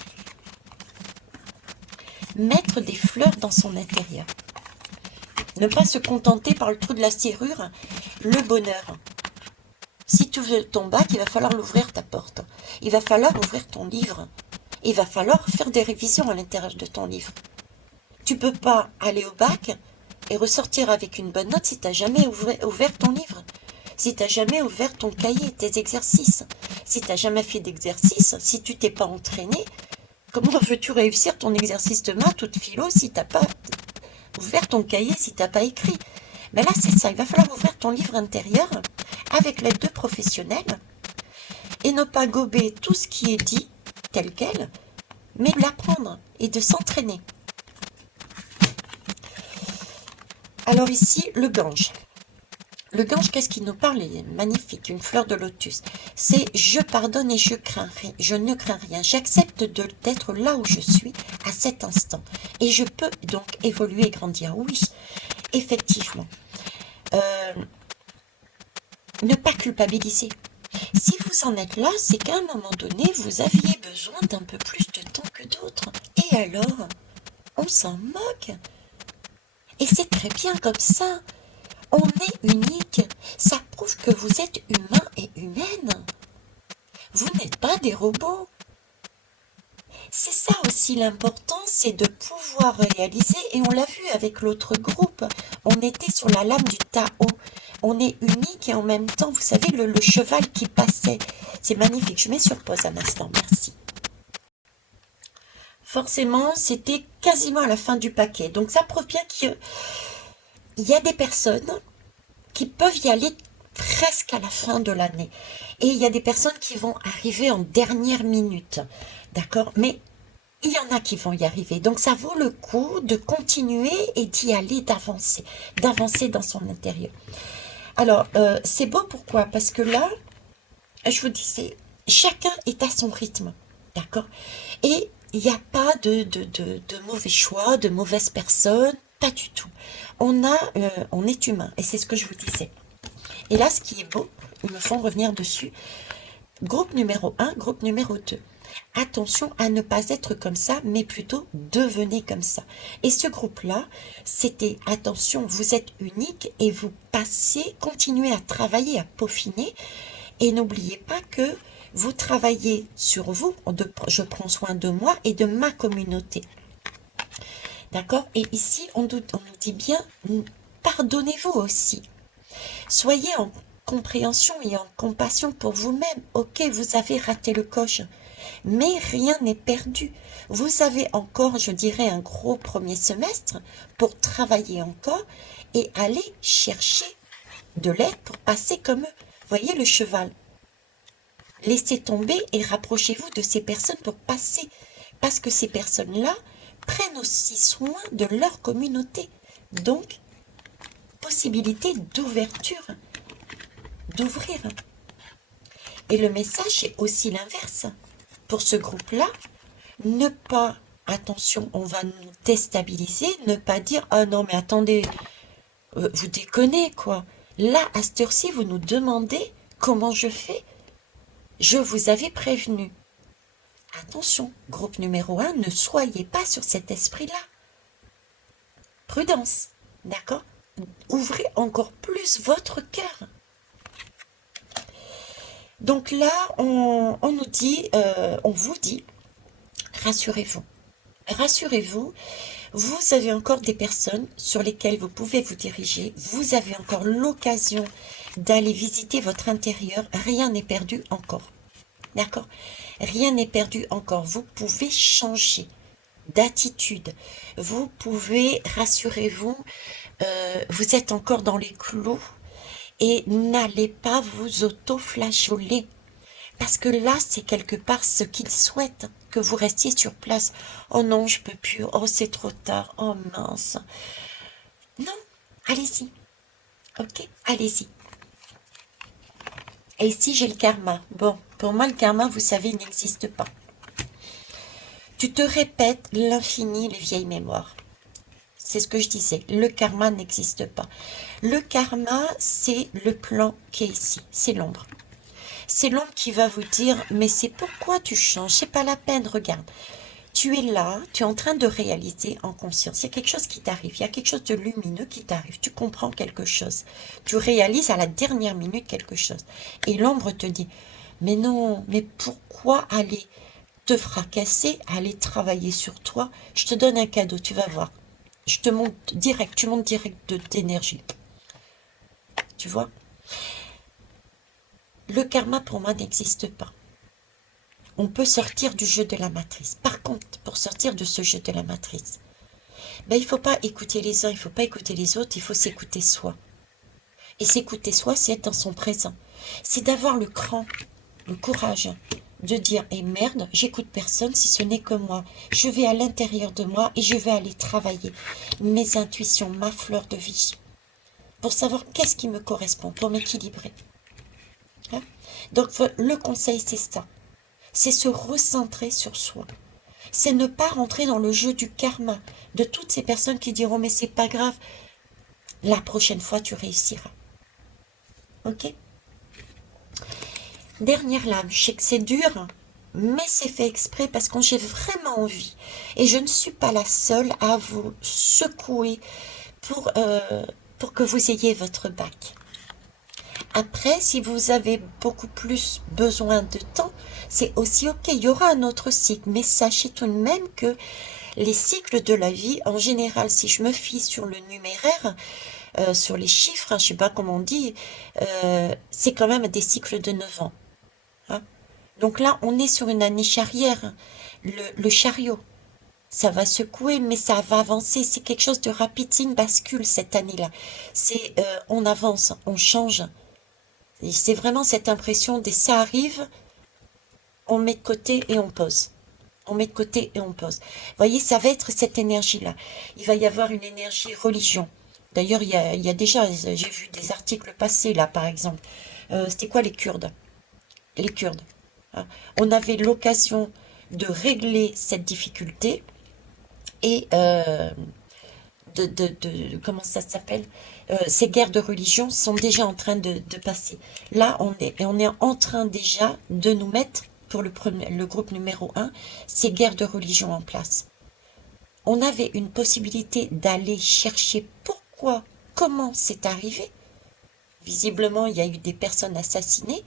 Mettre des fleurs dans son intérieur. Ne pas se contenter par le trou de la serrure, le bonheur. Si tu veux ton bac, il va falloir l'ouvrir ta porte. Il va falloir ouvrir ton livre. Il va falloir faire des révisions à l'intérieur de ton livre. Tu peux pas aller au bac et ressortir avec une bonne note si tu n'as jamais ouvert ton livre. Si tu n'as jamais ouvert ton cahier, tes exercices. Si tu n'as jamais fait d'exercice, si tu t'es pas entraîné, comment veux-tu réussir ton exercice de maths ou de philo si tu n'as pas ouvert ton cahier, si tu n'as pas écrit? Mais là, c'est ça. Il va falloir ouvrir ton livre intérieur avec l'aide de professionnels et ne pas gober tout ce qui est dit tel quel, mais de l'apprendre et de s'entraîner. Alors ici, le Gange. Le Gange, qu'est-ce qu'il nous parle? Il est magnifique, une fleur de lotus. C'est « je pardonne et je ne crains rien. J'accepte d'être là où je suis à cet instant. Et je peux donc évoluer et grandir. » Oui, effectivement. Ne pas culpabiliser. Si vous en êtes là, c'est qu'à un moment donné, vous aviez besoin d'un peu plus de temps que d'autres. Et alors, on s'en moque. Et c'est très bien comme ça. On est unique. Ça prouve que vous êtes humain et humaine. Vous n'êtes pas des robots. C'est ça aussi l'important, c'est de pouvoir réaliser, et on l'a vu avec l'autre groupe, on était sur la lame du Tao. On est unique et en même temps, vous savez, le cheval qui passait. C'est magnifique. Je mets sur pause un instant, merci. Forcément, c'était quasiment à la fin du paquet. Donc ça prouve bien qu'il y a des personnes qui peuvent y aller presque à la fin de l'année. Et il y a des personnes qui vont arriver en dernière minute. D'accord? Mais Il y en a qui vont y arriver. Donc ça vaut le coup de continuer et d'y aller, d'avancer dans son intérieur. Alors, c'est beau pourquoi? Parce que là, je vous disais, chacun est à son rythme, d'accord? Et il n'y a pas de mauvais choix, de mauvaises personnes, pas du tout. On est humain, et c'est ce que je vous disais. Et là, ce qui est beau, ils me font revenir dessus, groupe numéro un, groupe numéro 2. Attention à ne pas être comme ça, mais plutôt devenez comme ça. Et ce groupe-là, c'était attention, vous êtes unique et vous passez, continuez à travailler, à peaufiner. Et n'oubliez pas que vous travaillez sur vous, je prends soin de moi et de ma communauté. D'accord? Et ici, on nous dit bien, pardonnez-vous aussi. Soyez en compréhension et en compassion pour vous-même. Ok, vous avez raté le coche, mais rien n'est perdu. Vous avez encore, je dirais, un gros premier semestre pour travailler encore et aller chercher de l'aide pour passer comme eux. Voyez le cheval. Laissez tomber et rapprochez-vous de ces personnes pour passer. Parce que ces personnes-là prennent aussi soin de leur communauté. Donc, possibilité d'ouverture, d'ouvrir. Et le message est aussi l'inverse. Pour ce groupe-là, ne pas, attention, on va nous déstabiliser, ne pas dire « Ah non, mais attendez, vous déconnez, quoi. Là, à cette heure-ci, vous nous demandez comment je fais. Je vous avais prévenu. » Attention, groupe numéro 1, ne soyez pas sur cet esprit-là. Prudence, d'accord? Ouvrez encore plus votre cœur. Donc là, on nous dit, on vous dit, rassurez-vous. Rassurez-vous, vous avez encore des personnes sur lesquelles vous pouvez vous diriger. Vous avez encore l'occasion d'aller visiter votre intérieur. Rien n'est perdu encore. D'accord? Rien n'est perdu encore. Vous pouvez changer d'attitude. Vous pouvez, rassurez-vous, vous êtes encore dans les clous et n'allez pas vous auto-flageoler. Parce que là, c'est quelque part ce qu'ils souhaitent, que vous restiez sur place. Oh non, je peux plus. Oh, c'est trop tard. Oh mince. Non, allez-y. Ok, allez-y. Et ici, j'ai le karma. Bon, pour moi, le karma, vous savez, il n'existe pas. Tu te répètes l'infini, les vieilles mémoires. C'est ce que je disais. Le karma n'existe pas. Le karma, c'est le plan qui est ici. C'est l'ombre. C'est l'ombre qui va vous dire, mais c'est pourquoi tu changes, c'est pas la peine, regarde. Tu es là, tu es en train de réaliser en conscience. Il y a quelque chose qui t'arrive, il y a quelque chose de lumineux qui t'arrive. Tu comprends quelque chose. Tu réalises à la dernière minute quelque chose. Et l'ombre te dit, mais non, mais pourquoi aller te fracasser, aller travailler sur toi? Je te donne un cadeau, tu vas voir. Je te monte direct, tu montes direct d'énergie. Tu vois? Le karma pour moi n'existe pas. On peut sortir du jeu de la matrice. Par contre, pour sortir de ce jeu de la matrice, ben, il ne faut pas écouter les uns, il ne faut pas écouter les autres, il faut s'écouter soi. Et s'écouter soi, c'est être dans son présent. C'est d'avoir le cran, le courage de dire « Eh merde, j'écoute personne si ce n'est que moi. Je vais à l'intérieur de moi et je vais aller travailler mes intuitions, ma fleur de vie, pour savoir qu'est-ce qui me correspond, pour m'équilibrer. » Donc le conseil, c'est ça. C'est se recentrer sur soi. C'est ne pas rentrer dans le jeu du karma de toutes ces personnes qui diront mais c'est pas grave. La prochaine fois, tu réussiras. Ok? Dernière lame. Je sais que c'est dur, mais c'est fait exprès parce que j'ai vraiment envie. Et je ne suis pas la seule à vous secouer pour que vous ayez votre bac. Après, si vous avez beaucoup plus besoin de temps, c'est aussi ok. Il y aura un autre cycle, mais sachez tout de même que les cycles de la vie, en général, si je me fie sur le numéraire, sur les chiffres, je ne sais pas comment on dit, c'est quand même des cycles de 9 ans. Hein. Donc là, on est sur une année charrière, le chariot. Ça va secouer, mais ça va avancer. C'est quelque chose de rapide, c'est une bascule cette année-là. C'est on avance, on change. Et c'est vraiment cette impression des ça arrive, on met de côté et on pose. on met de côté et on pose. Vous voyez, ça va être cette énergie-là. Il va y avoir une énergie religion. D'ailleurs, il y a déjà, j'ai vu des articles passés là, par exemple. C'était quoi les Kurdes? Les Kurdes. Hein. On avait l'occasion de régler cette difficulté et comment ça s'appelle, ces guerres de religion sont déjà en train de passer. Là, on est en train déjà de nous mettre, pour le groupe numéro 1, ces guerres de religion en place. On avait une possibilité d'aller chercher pourquoi, comment c'est arrivé. Visiblement, il y a eu des personnes assassinées.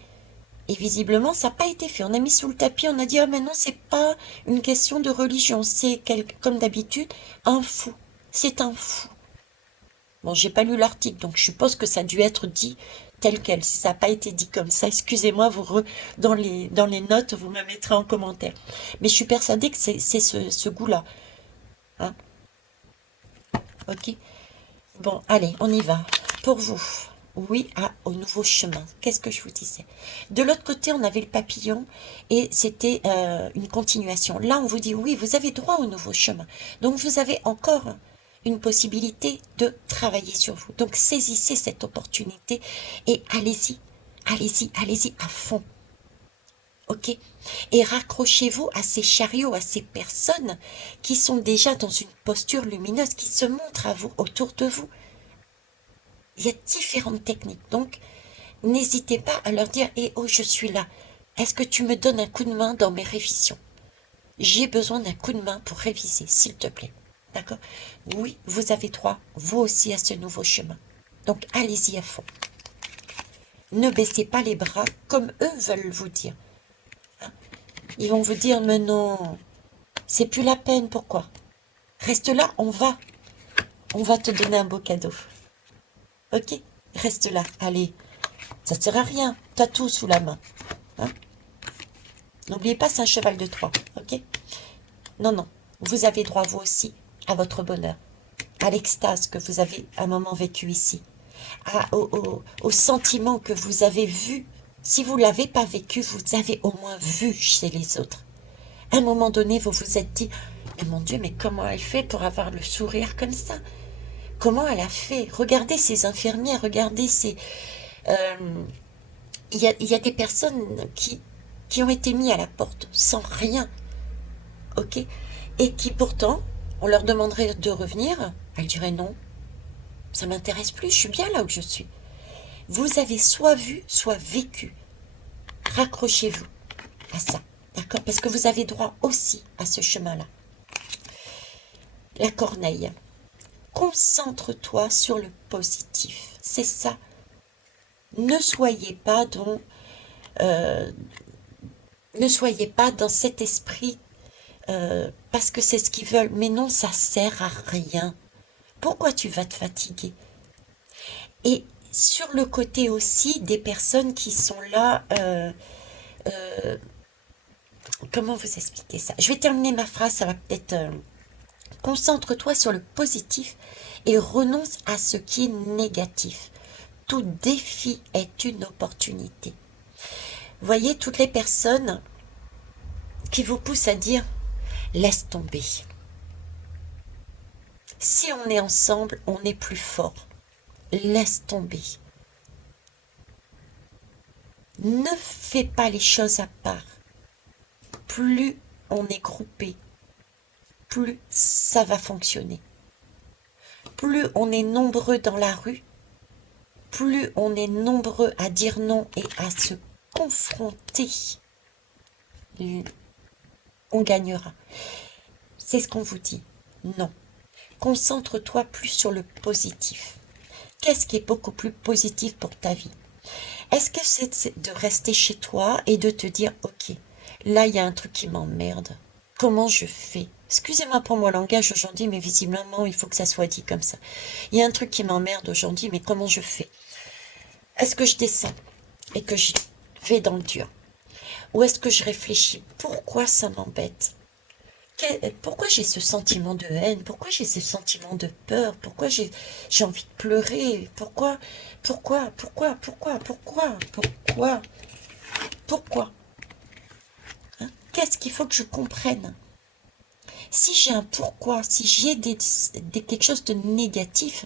Et visiblement, ça n'a pas été fait. On a mis sous le tapis, on a dit, ah mais non, c'est pas une question de religion, c'est comme d'habitude, un fou. C'est un fou. Bon, j'ai pas lu l'article, donc je suppose que ça a dû être dit tel quel. Si ça n'a pas été dit comme ça, excusez-moi, dans les notes, vous me mettrez en commentaire. Mais je suis persuadée que c'est ce goût-là. Hein? Ok? Bon, allez, on y va. Pour vous. Oui, au nouveau chemin. Qu'est-ce que je vous disais? De l'autre côté, on avait le papillon et c'était une continuation. Là, on vous dit, oui, vous avez droit au nouveau chemin. Donc, vous avez encore une possibilité de travailler sur vous. Donc, saisissez cette opportunité et allez-y, allez-y, allez-y à fond. Ok? Et raccrochez-vous à ces chariots, à ces personnes qui sont déjà dans une posture lumineuse, qui se montrent à vous, autour de vous. Il y a différentes techniques, donc n'hésitez pas à leur dire « Eh oh, je suis là, est-ce que tu me donnes un coup de main dans mes révisions? J'ai besoin d'un coup de main pour réviser, s'il te plaît. » D'accord? Oui, vous avez droit, vous aussi, à ce nouveau chemin. Donc, allez-y à fond. Ne baissez pas les bras comme eux veulent vous dire. Hein? Ils vont vous dire « Mais non, c'est plus la peine, pourquoi? Reste là, on va te donner un beau cadeau. » Ok, reste là, allez, ça ne sert à rien, t'as tout sous la main. Hein? N'oubliez pas, c'est un cheval de Troie, ok? Non, non, vous avez droit, vous aussi, à votre bonheur, à l'extase que vous avez un moment vécu ici, au sentiment que vous avez vu. Si vous ne l'avez pas vécu, vous avez au moins vu chez les autres. À un moment donné, vous vous êtes dit, mais mon Dieu, mais comment elle fait pour avoir le sourire comme ça? Comment elle a fait? Regardez ces infirmières, regardez ces... Il y a des personnes qui ont été mises à la porte sans rien, ok? Et qui pourtant, on leur demanderait de revenir, elles diraient non, ça m'intéresse plus, je suis bien là où je suis. Vous avez soit vu, soit vécu. Raccrochez-vous à ça, d'accord? Parce que vous avez droit aussi à ce chemin-là. La corneille. Concentre-toi sur le positif. C'est ça. Ne soyez pas dans cet esprit parce que c'est ce qu'ils veulent. Mais non, ça sert à rien. Pourquoi tu vas te fatiguer? Et sur le côté aussi des personnes qui sont là, comment vous expliquer ça? Je vais terminer ma phrase, ça va peut-être... Concentre-toi sur le positif et renonce à ce qui est négatif. Tout défi est une opportunité. Voyez toutes les personnes qui vous poussent à dire « laisse tomber ». Si on est ensemble, on est plus fort. Laisse tomber. Ne fais pas les choses à part. Plus on est groupé, plus ça va fonctionner. Plus on est nombreux dans la rue, plus on est nombreux à dire non et à se confronter, on gagnera. C'est ce qu'on vous dit. Non. Concentre-toi plus sur le positif. Qu'est-ce qui est beaucoup plus positif pour ta vie? Est-ce que c'est de rester chez toi et de te dire, ok, là il y a un truc qui m'emmerde. Comment je fais? Excusez-moi pour mon langage aujourd'hui, mais visiblement, il faut que ça soit dit comme ça. Il y a un truc qui m'emmerde aujourd'hui, mais comment je fais? Est-ce que je descends et que je vais dans le dur? Ou est-ce que je réfléchis? Pourquoi ça m'embête? Pourquoi j'ai ce sentiment de haine? Pourquoi j'ai ce sentiment de peur? Pourquoi j'ai envie de pleurer? Pourquoi? Hein? Qu'est-ce qu'il faut que je comprenne? Si j'ai un pourquoi, si j'ai quelque chose de négatif,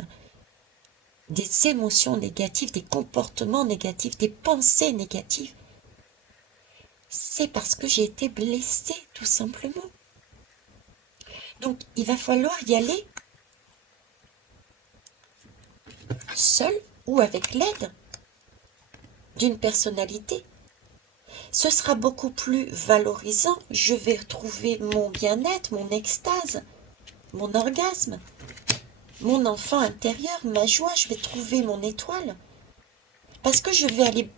des émotions négatives, des comportements négatifs, des pensées négatives, c'est parce que j'ai été blessée, tout simplement. Donc, il va falloir y aller seul ou avec l'aide d'une personnalité. Ce sera beaucoup plus valorisant. Je vais retrouver mon bien-être, mon extase, mon orgasme, mon enfant intérieur, ma joie. Je vais trouver mon étoile. Parce que je vais aller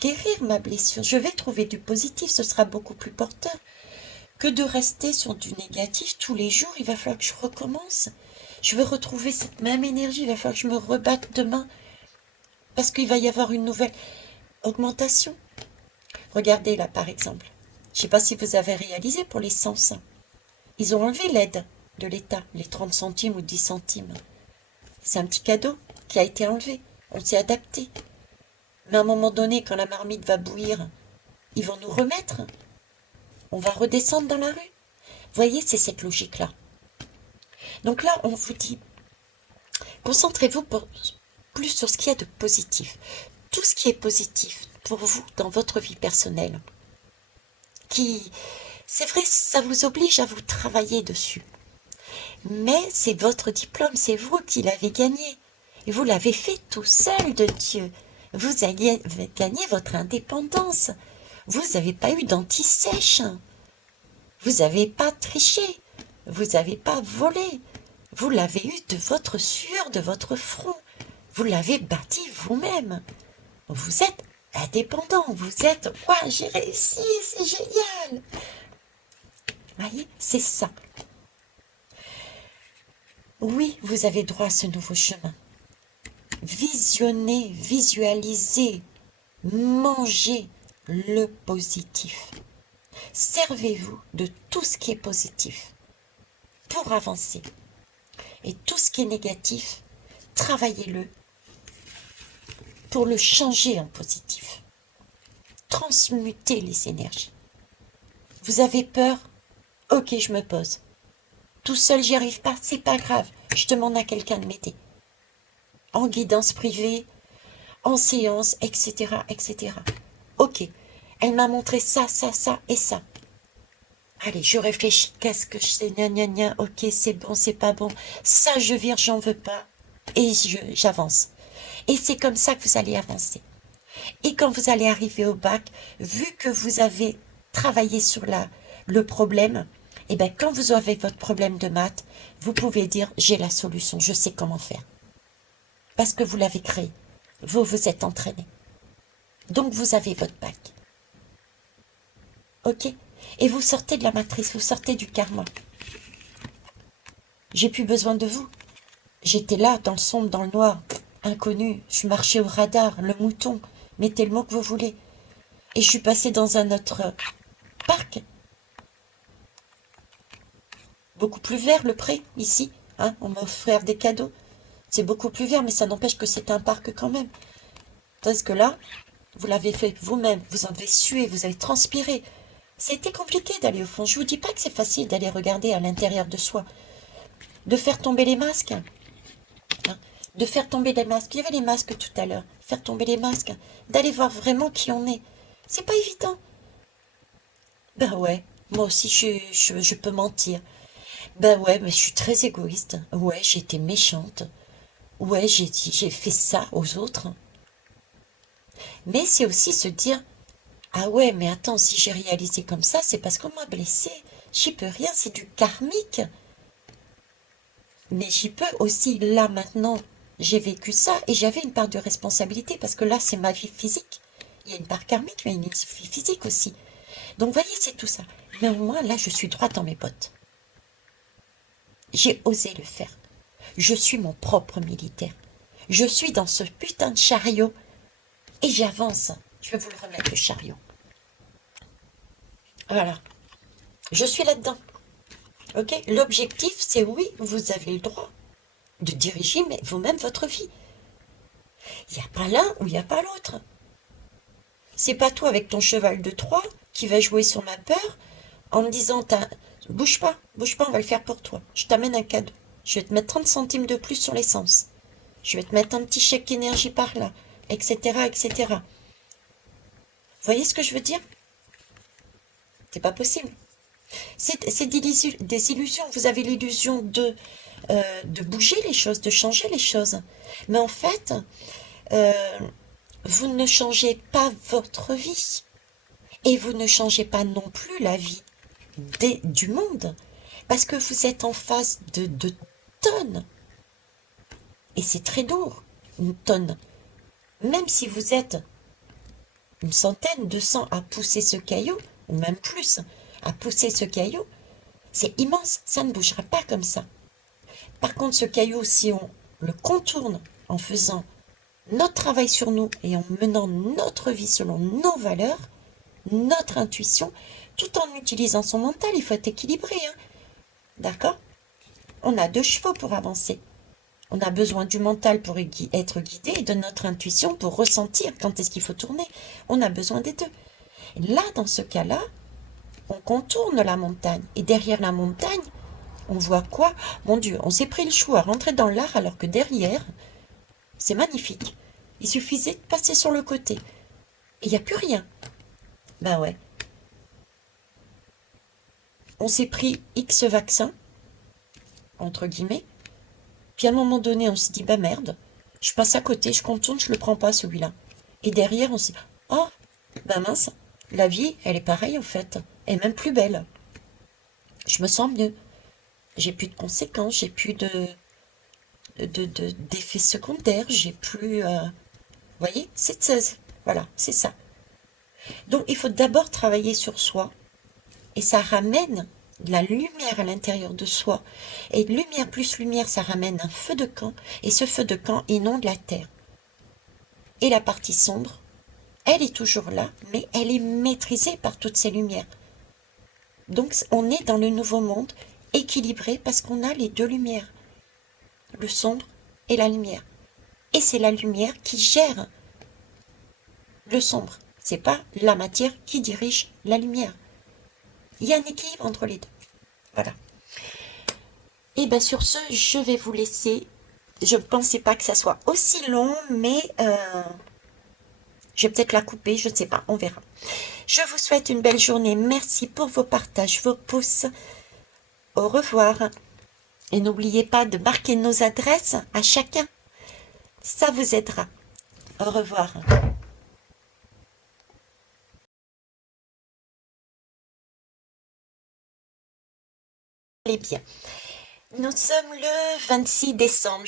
guérir ma blessure. Je vais trouver du positif. Ce sera beaucoup plus porteur que de rester sur du négatif tous les jours. Il va falloir que je recommence. Je vais retrouver cette même énergie. Il va falloir que je me rebatte demain. Parce qu'il va y avoir une nouvelle augmentation. Regardez là, par exemple. Je ne sais pas si vous avez réalisé pour les 100. Ils ont enlevé l'aide de l'État, les 30 centimes ou 10 centimes. C'est un petit cadeau qui a été enlevé. On s'est adapté. Mais à un moment donné, quand la marmite va bouillir, ils vont nous remettre. On va redescendre dans la rue. Vous voyez, c'est cette logique-là. Donc là, on vous dit, concentrez-vous plus sur ce qu'il y a de positif. Tout ce qui est positif pour vous dans votre vie personnelle. C'est vrai, ça vous oblige à vous travailler dessus. Mais c'est votre diplôme, c'est vous qui l'avez gagné. Et vous l'avez fait tout seul de Dieu. Vous avez gagné votre indépendance. Vous n'avez pas eu d'anti-sèche. Vous n'avez pas triché. Vous n'avez pas volé. Vous l'avez eu de votre sueur, de votre front. Vous l'avez bâti vous-même. Vous êtes indépendant. Vous êtes « Ouais, j'ai réussi, c'est génial !» Vous voyez, c'est ça. Oui, vous avez droit à ce nouveau chemin. Visionnez, visualisez, mangez le positif. Servez-vous de tout ce qui est positif pour avancer. Et tout ce qui est négatif, travaillez-le pour le changer en positif. Transmutez les énergies. Vous avez peur? Ok, je me pose. Tout seul, j'y arrive pas, c'est pas grave. Je demande à quelqu'un de m'aider. En guidance privée, en séance, etc., etc. Ok, elle m'a montré ça, ça, ça et ça. Allez, je réfléchis, qu'est-ce que je sais, gna gna gna, ok, c'est bon, c'est pas bon, ça je vire, j'en veux pas, et j'avance. Et c'est comme ça que vous allez avancer. Et quand vous allez arriver au bac, vu que vous avez travaillé sur le problème, et bien quand vous avez votre problème de maths, vous pouvez dire j'ai la solution, je sais comment faire. Parce que vous l'avez créé, vous vous êtes entraîné. Donc vous avez votre bac. Ok? Et vous sortez de la matrice, vous sortez du karma. J'ai plus besoin de vous. J'étais là, dans le sombre, dans le noir, inconnu. Je marchais au radar, le mouton. Mettez le mot que vous voulez. Et je suis passée dans un autre parc. Beaucoup plus vert, le pré, ici. Hein, on m'a offert des cadeaux. C'est beaucoup plus vert, mais ça n'empêche que c'est un parc quand même. Tandis que là, vous l'avez fait vous-même. Vous en avez sué, vous avez transpiré. Ça a été compliqué d'aller au fond. Je vous dis pas que c'est facile d'aller regarder à l'intérieur de soi. De faire tomber les masques. Hein, de faire tomber les masques. Il y avait les masques tout à l'heure. Faire tomber les masques. D'aller voir vraiment qui on est. C'est pas évident. Ben ouais, moi aussi je peux mentir. Ben ouais, mais je suis très égoïste. Ouais, j'ai été méchante. Ouais, j'ai fait ça aux autres. Mais c'est aussi se dire, ah ouais, mais attends, si j'ai réalisé comme ça, c'est parce qu'on m'a blessé. J'y peux rien, c'est du karmique. Mais j'y peux aussi, là, maintenant, j'ai vécu ça et j'avais une part de responsabilité parce que là, c'est ma vie physique. Il y a une part karmique, mais il y a une vie physique aussi. Donc, vous voyez, c'est tout ça. Mais au moins, là, je suis droite dans mes bottes. J'ai osé le faire. Je suis mon propre militaire. Je suis dans ce putain de chariot et j'avance. Je vais vous le remettre, le chariot. Voilà. Je suis là-dedans. Ok? L'objectif, c'est oui, vous avez le droit de diriger vous-même votre vie. Il n'y a pas l'un ou il n'y a pas l'autre. C'est pas toi avec ton cheval de Troie qui va jouer sur ma peur en me disant bouge pas, on va le faire pour toi. Je t'amène un cadeau. Je vais te mettre 30 centimes de plus sur l'essence. Je vais te mettre un petit chèque énergie par là, etc., etc. Vous voyez ce que je veux dire? C'est pas possible. C'est des illusions. Vous avez l'illusion de bouger les choses, de changer les choses. Mais en fait, euh, vous ne changez pas votre vie. Et vous ne changez pas non plus la vie du monde. Parce que vous êtes en face de tonnes. Et c'est très lourd, une tonne. Même si vous êtes une centaine, 200 à pousser ce caillou, ou même plus, à pousser ce caillou, c'est immense, ça ne bougera pas comme ça. Par contre, ce caillou, si on le contourne en faisant notre travail sur nous et en menant notre vie selon nos valeurs, notre intuition, tout en utilisant son mental, il faut être équilibré. Hein. D'accord? On a 2 chevaux pour avancer. On a besoin du mental pour être guidé et de notre intuition pour ressentir quand est-ce qu'il faut tourner. On a besoin des deux. Là, dans ce cas-là, on contourne la montagne. Et derrière la montagne, on voit quoi? Mon Dieu, on s'est pris le chou à rentrer dans l'art alors que derrière, c'est magnifique. Il suffisait de passer sur le côté. Et il n'y a plus rien. Ben ouais. On s'est pris X vaccins, entre guillemets. Puis à un moment donné, on s'est dit, bah merde, je passe à côté, je contourne, je le prends pas celui-là. Et derrière, on s'est dit, oh, bah mince, la vie, elle est pareille en fait. Elle est même plus belle. Je me sens mieux. J'ai plus de conséquences, j'ai plus d'effets secondaires, j'ai plus... Vous voyez, voilà, c'est ça. Donc il faut d'abord travailler sur soi. Et ça ramène de la lumière à l'intérieur de soi. Et lumière plus lumière, ça ramène un feu de camp. Et ce feu de camp inonde la terre. Et la partie sombre, elle est toujours là, mais elle est maîtrisée par toutes ces lumières. Donc on est dans le nouveau monde équilibré parce qu'on a les 2 lumières, le sombre et la lumière. Et c'est la lumière qui gère le sombre. C'est pas la matière qui dirige la lumière. Il y a un équilibre entre les deux. Voilà. Et bien sur ce, je vais vous laisser. Je ne pensais pas que ça soit aussi long, mais je vais peut-être la couper, je ne sais pas, on verra. Je vous souhaite une belle journée. Merci pour vos partages, vos pouces. Au revoir. Et n'oubliez pas de marquer nos adresses à chacun. Ça vous aidera. Au revoir. Allez bien. Nous sommes le 26 décembre.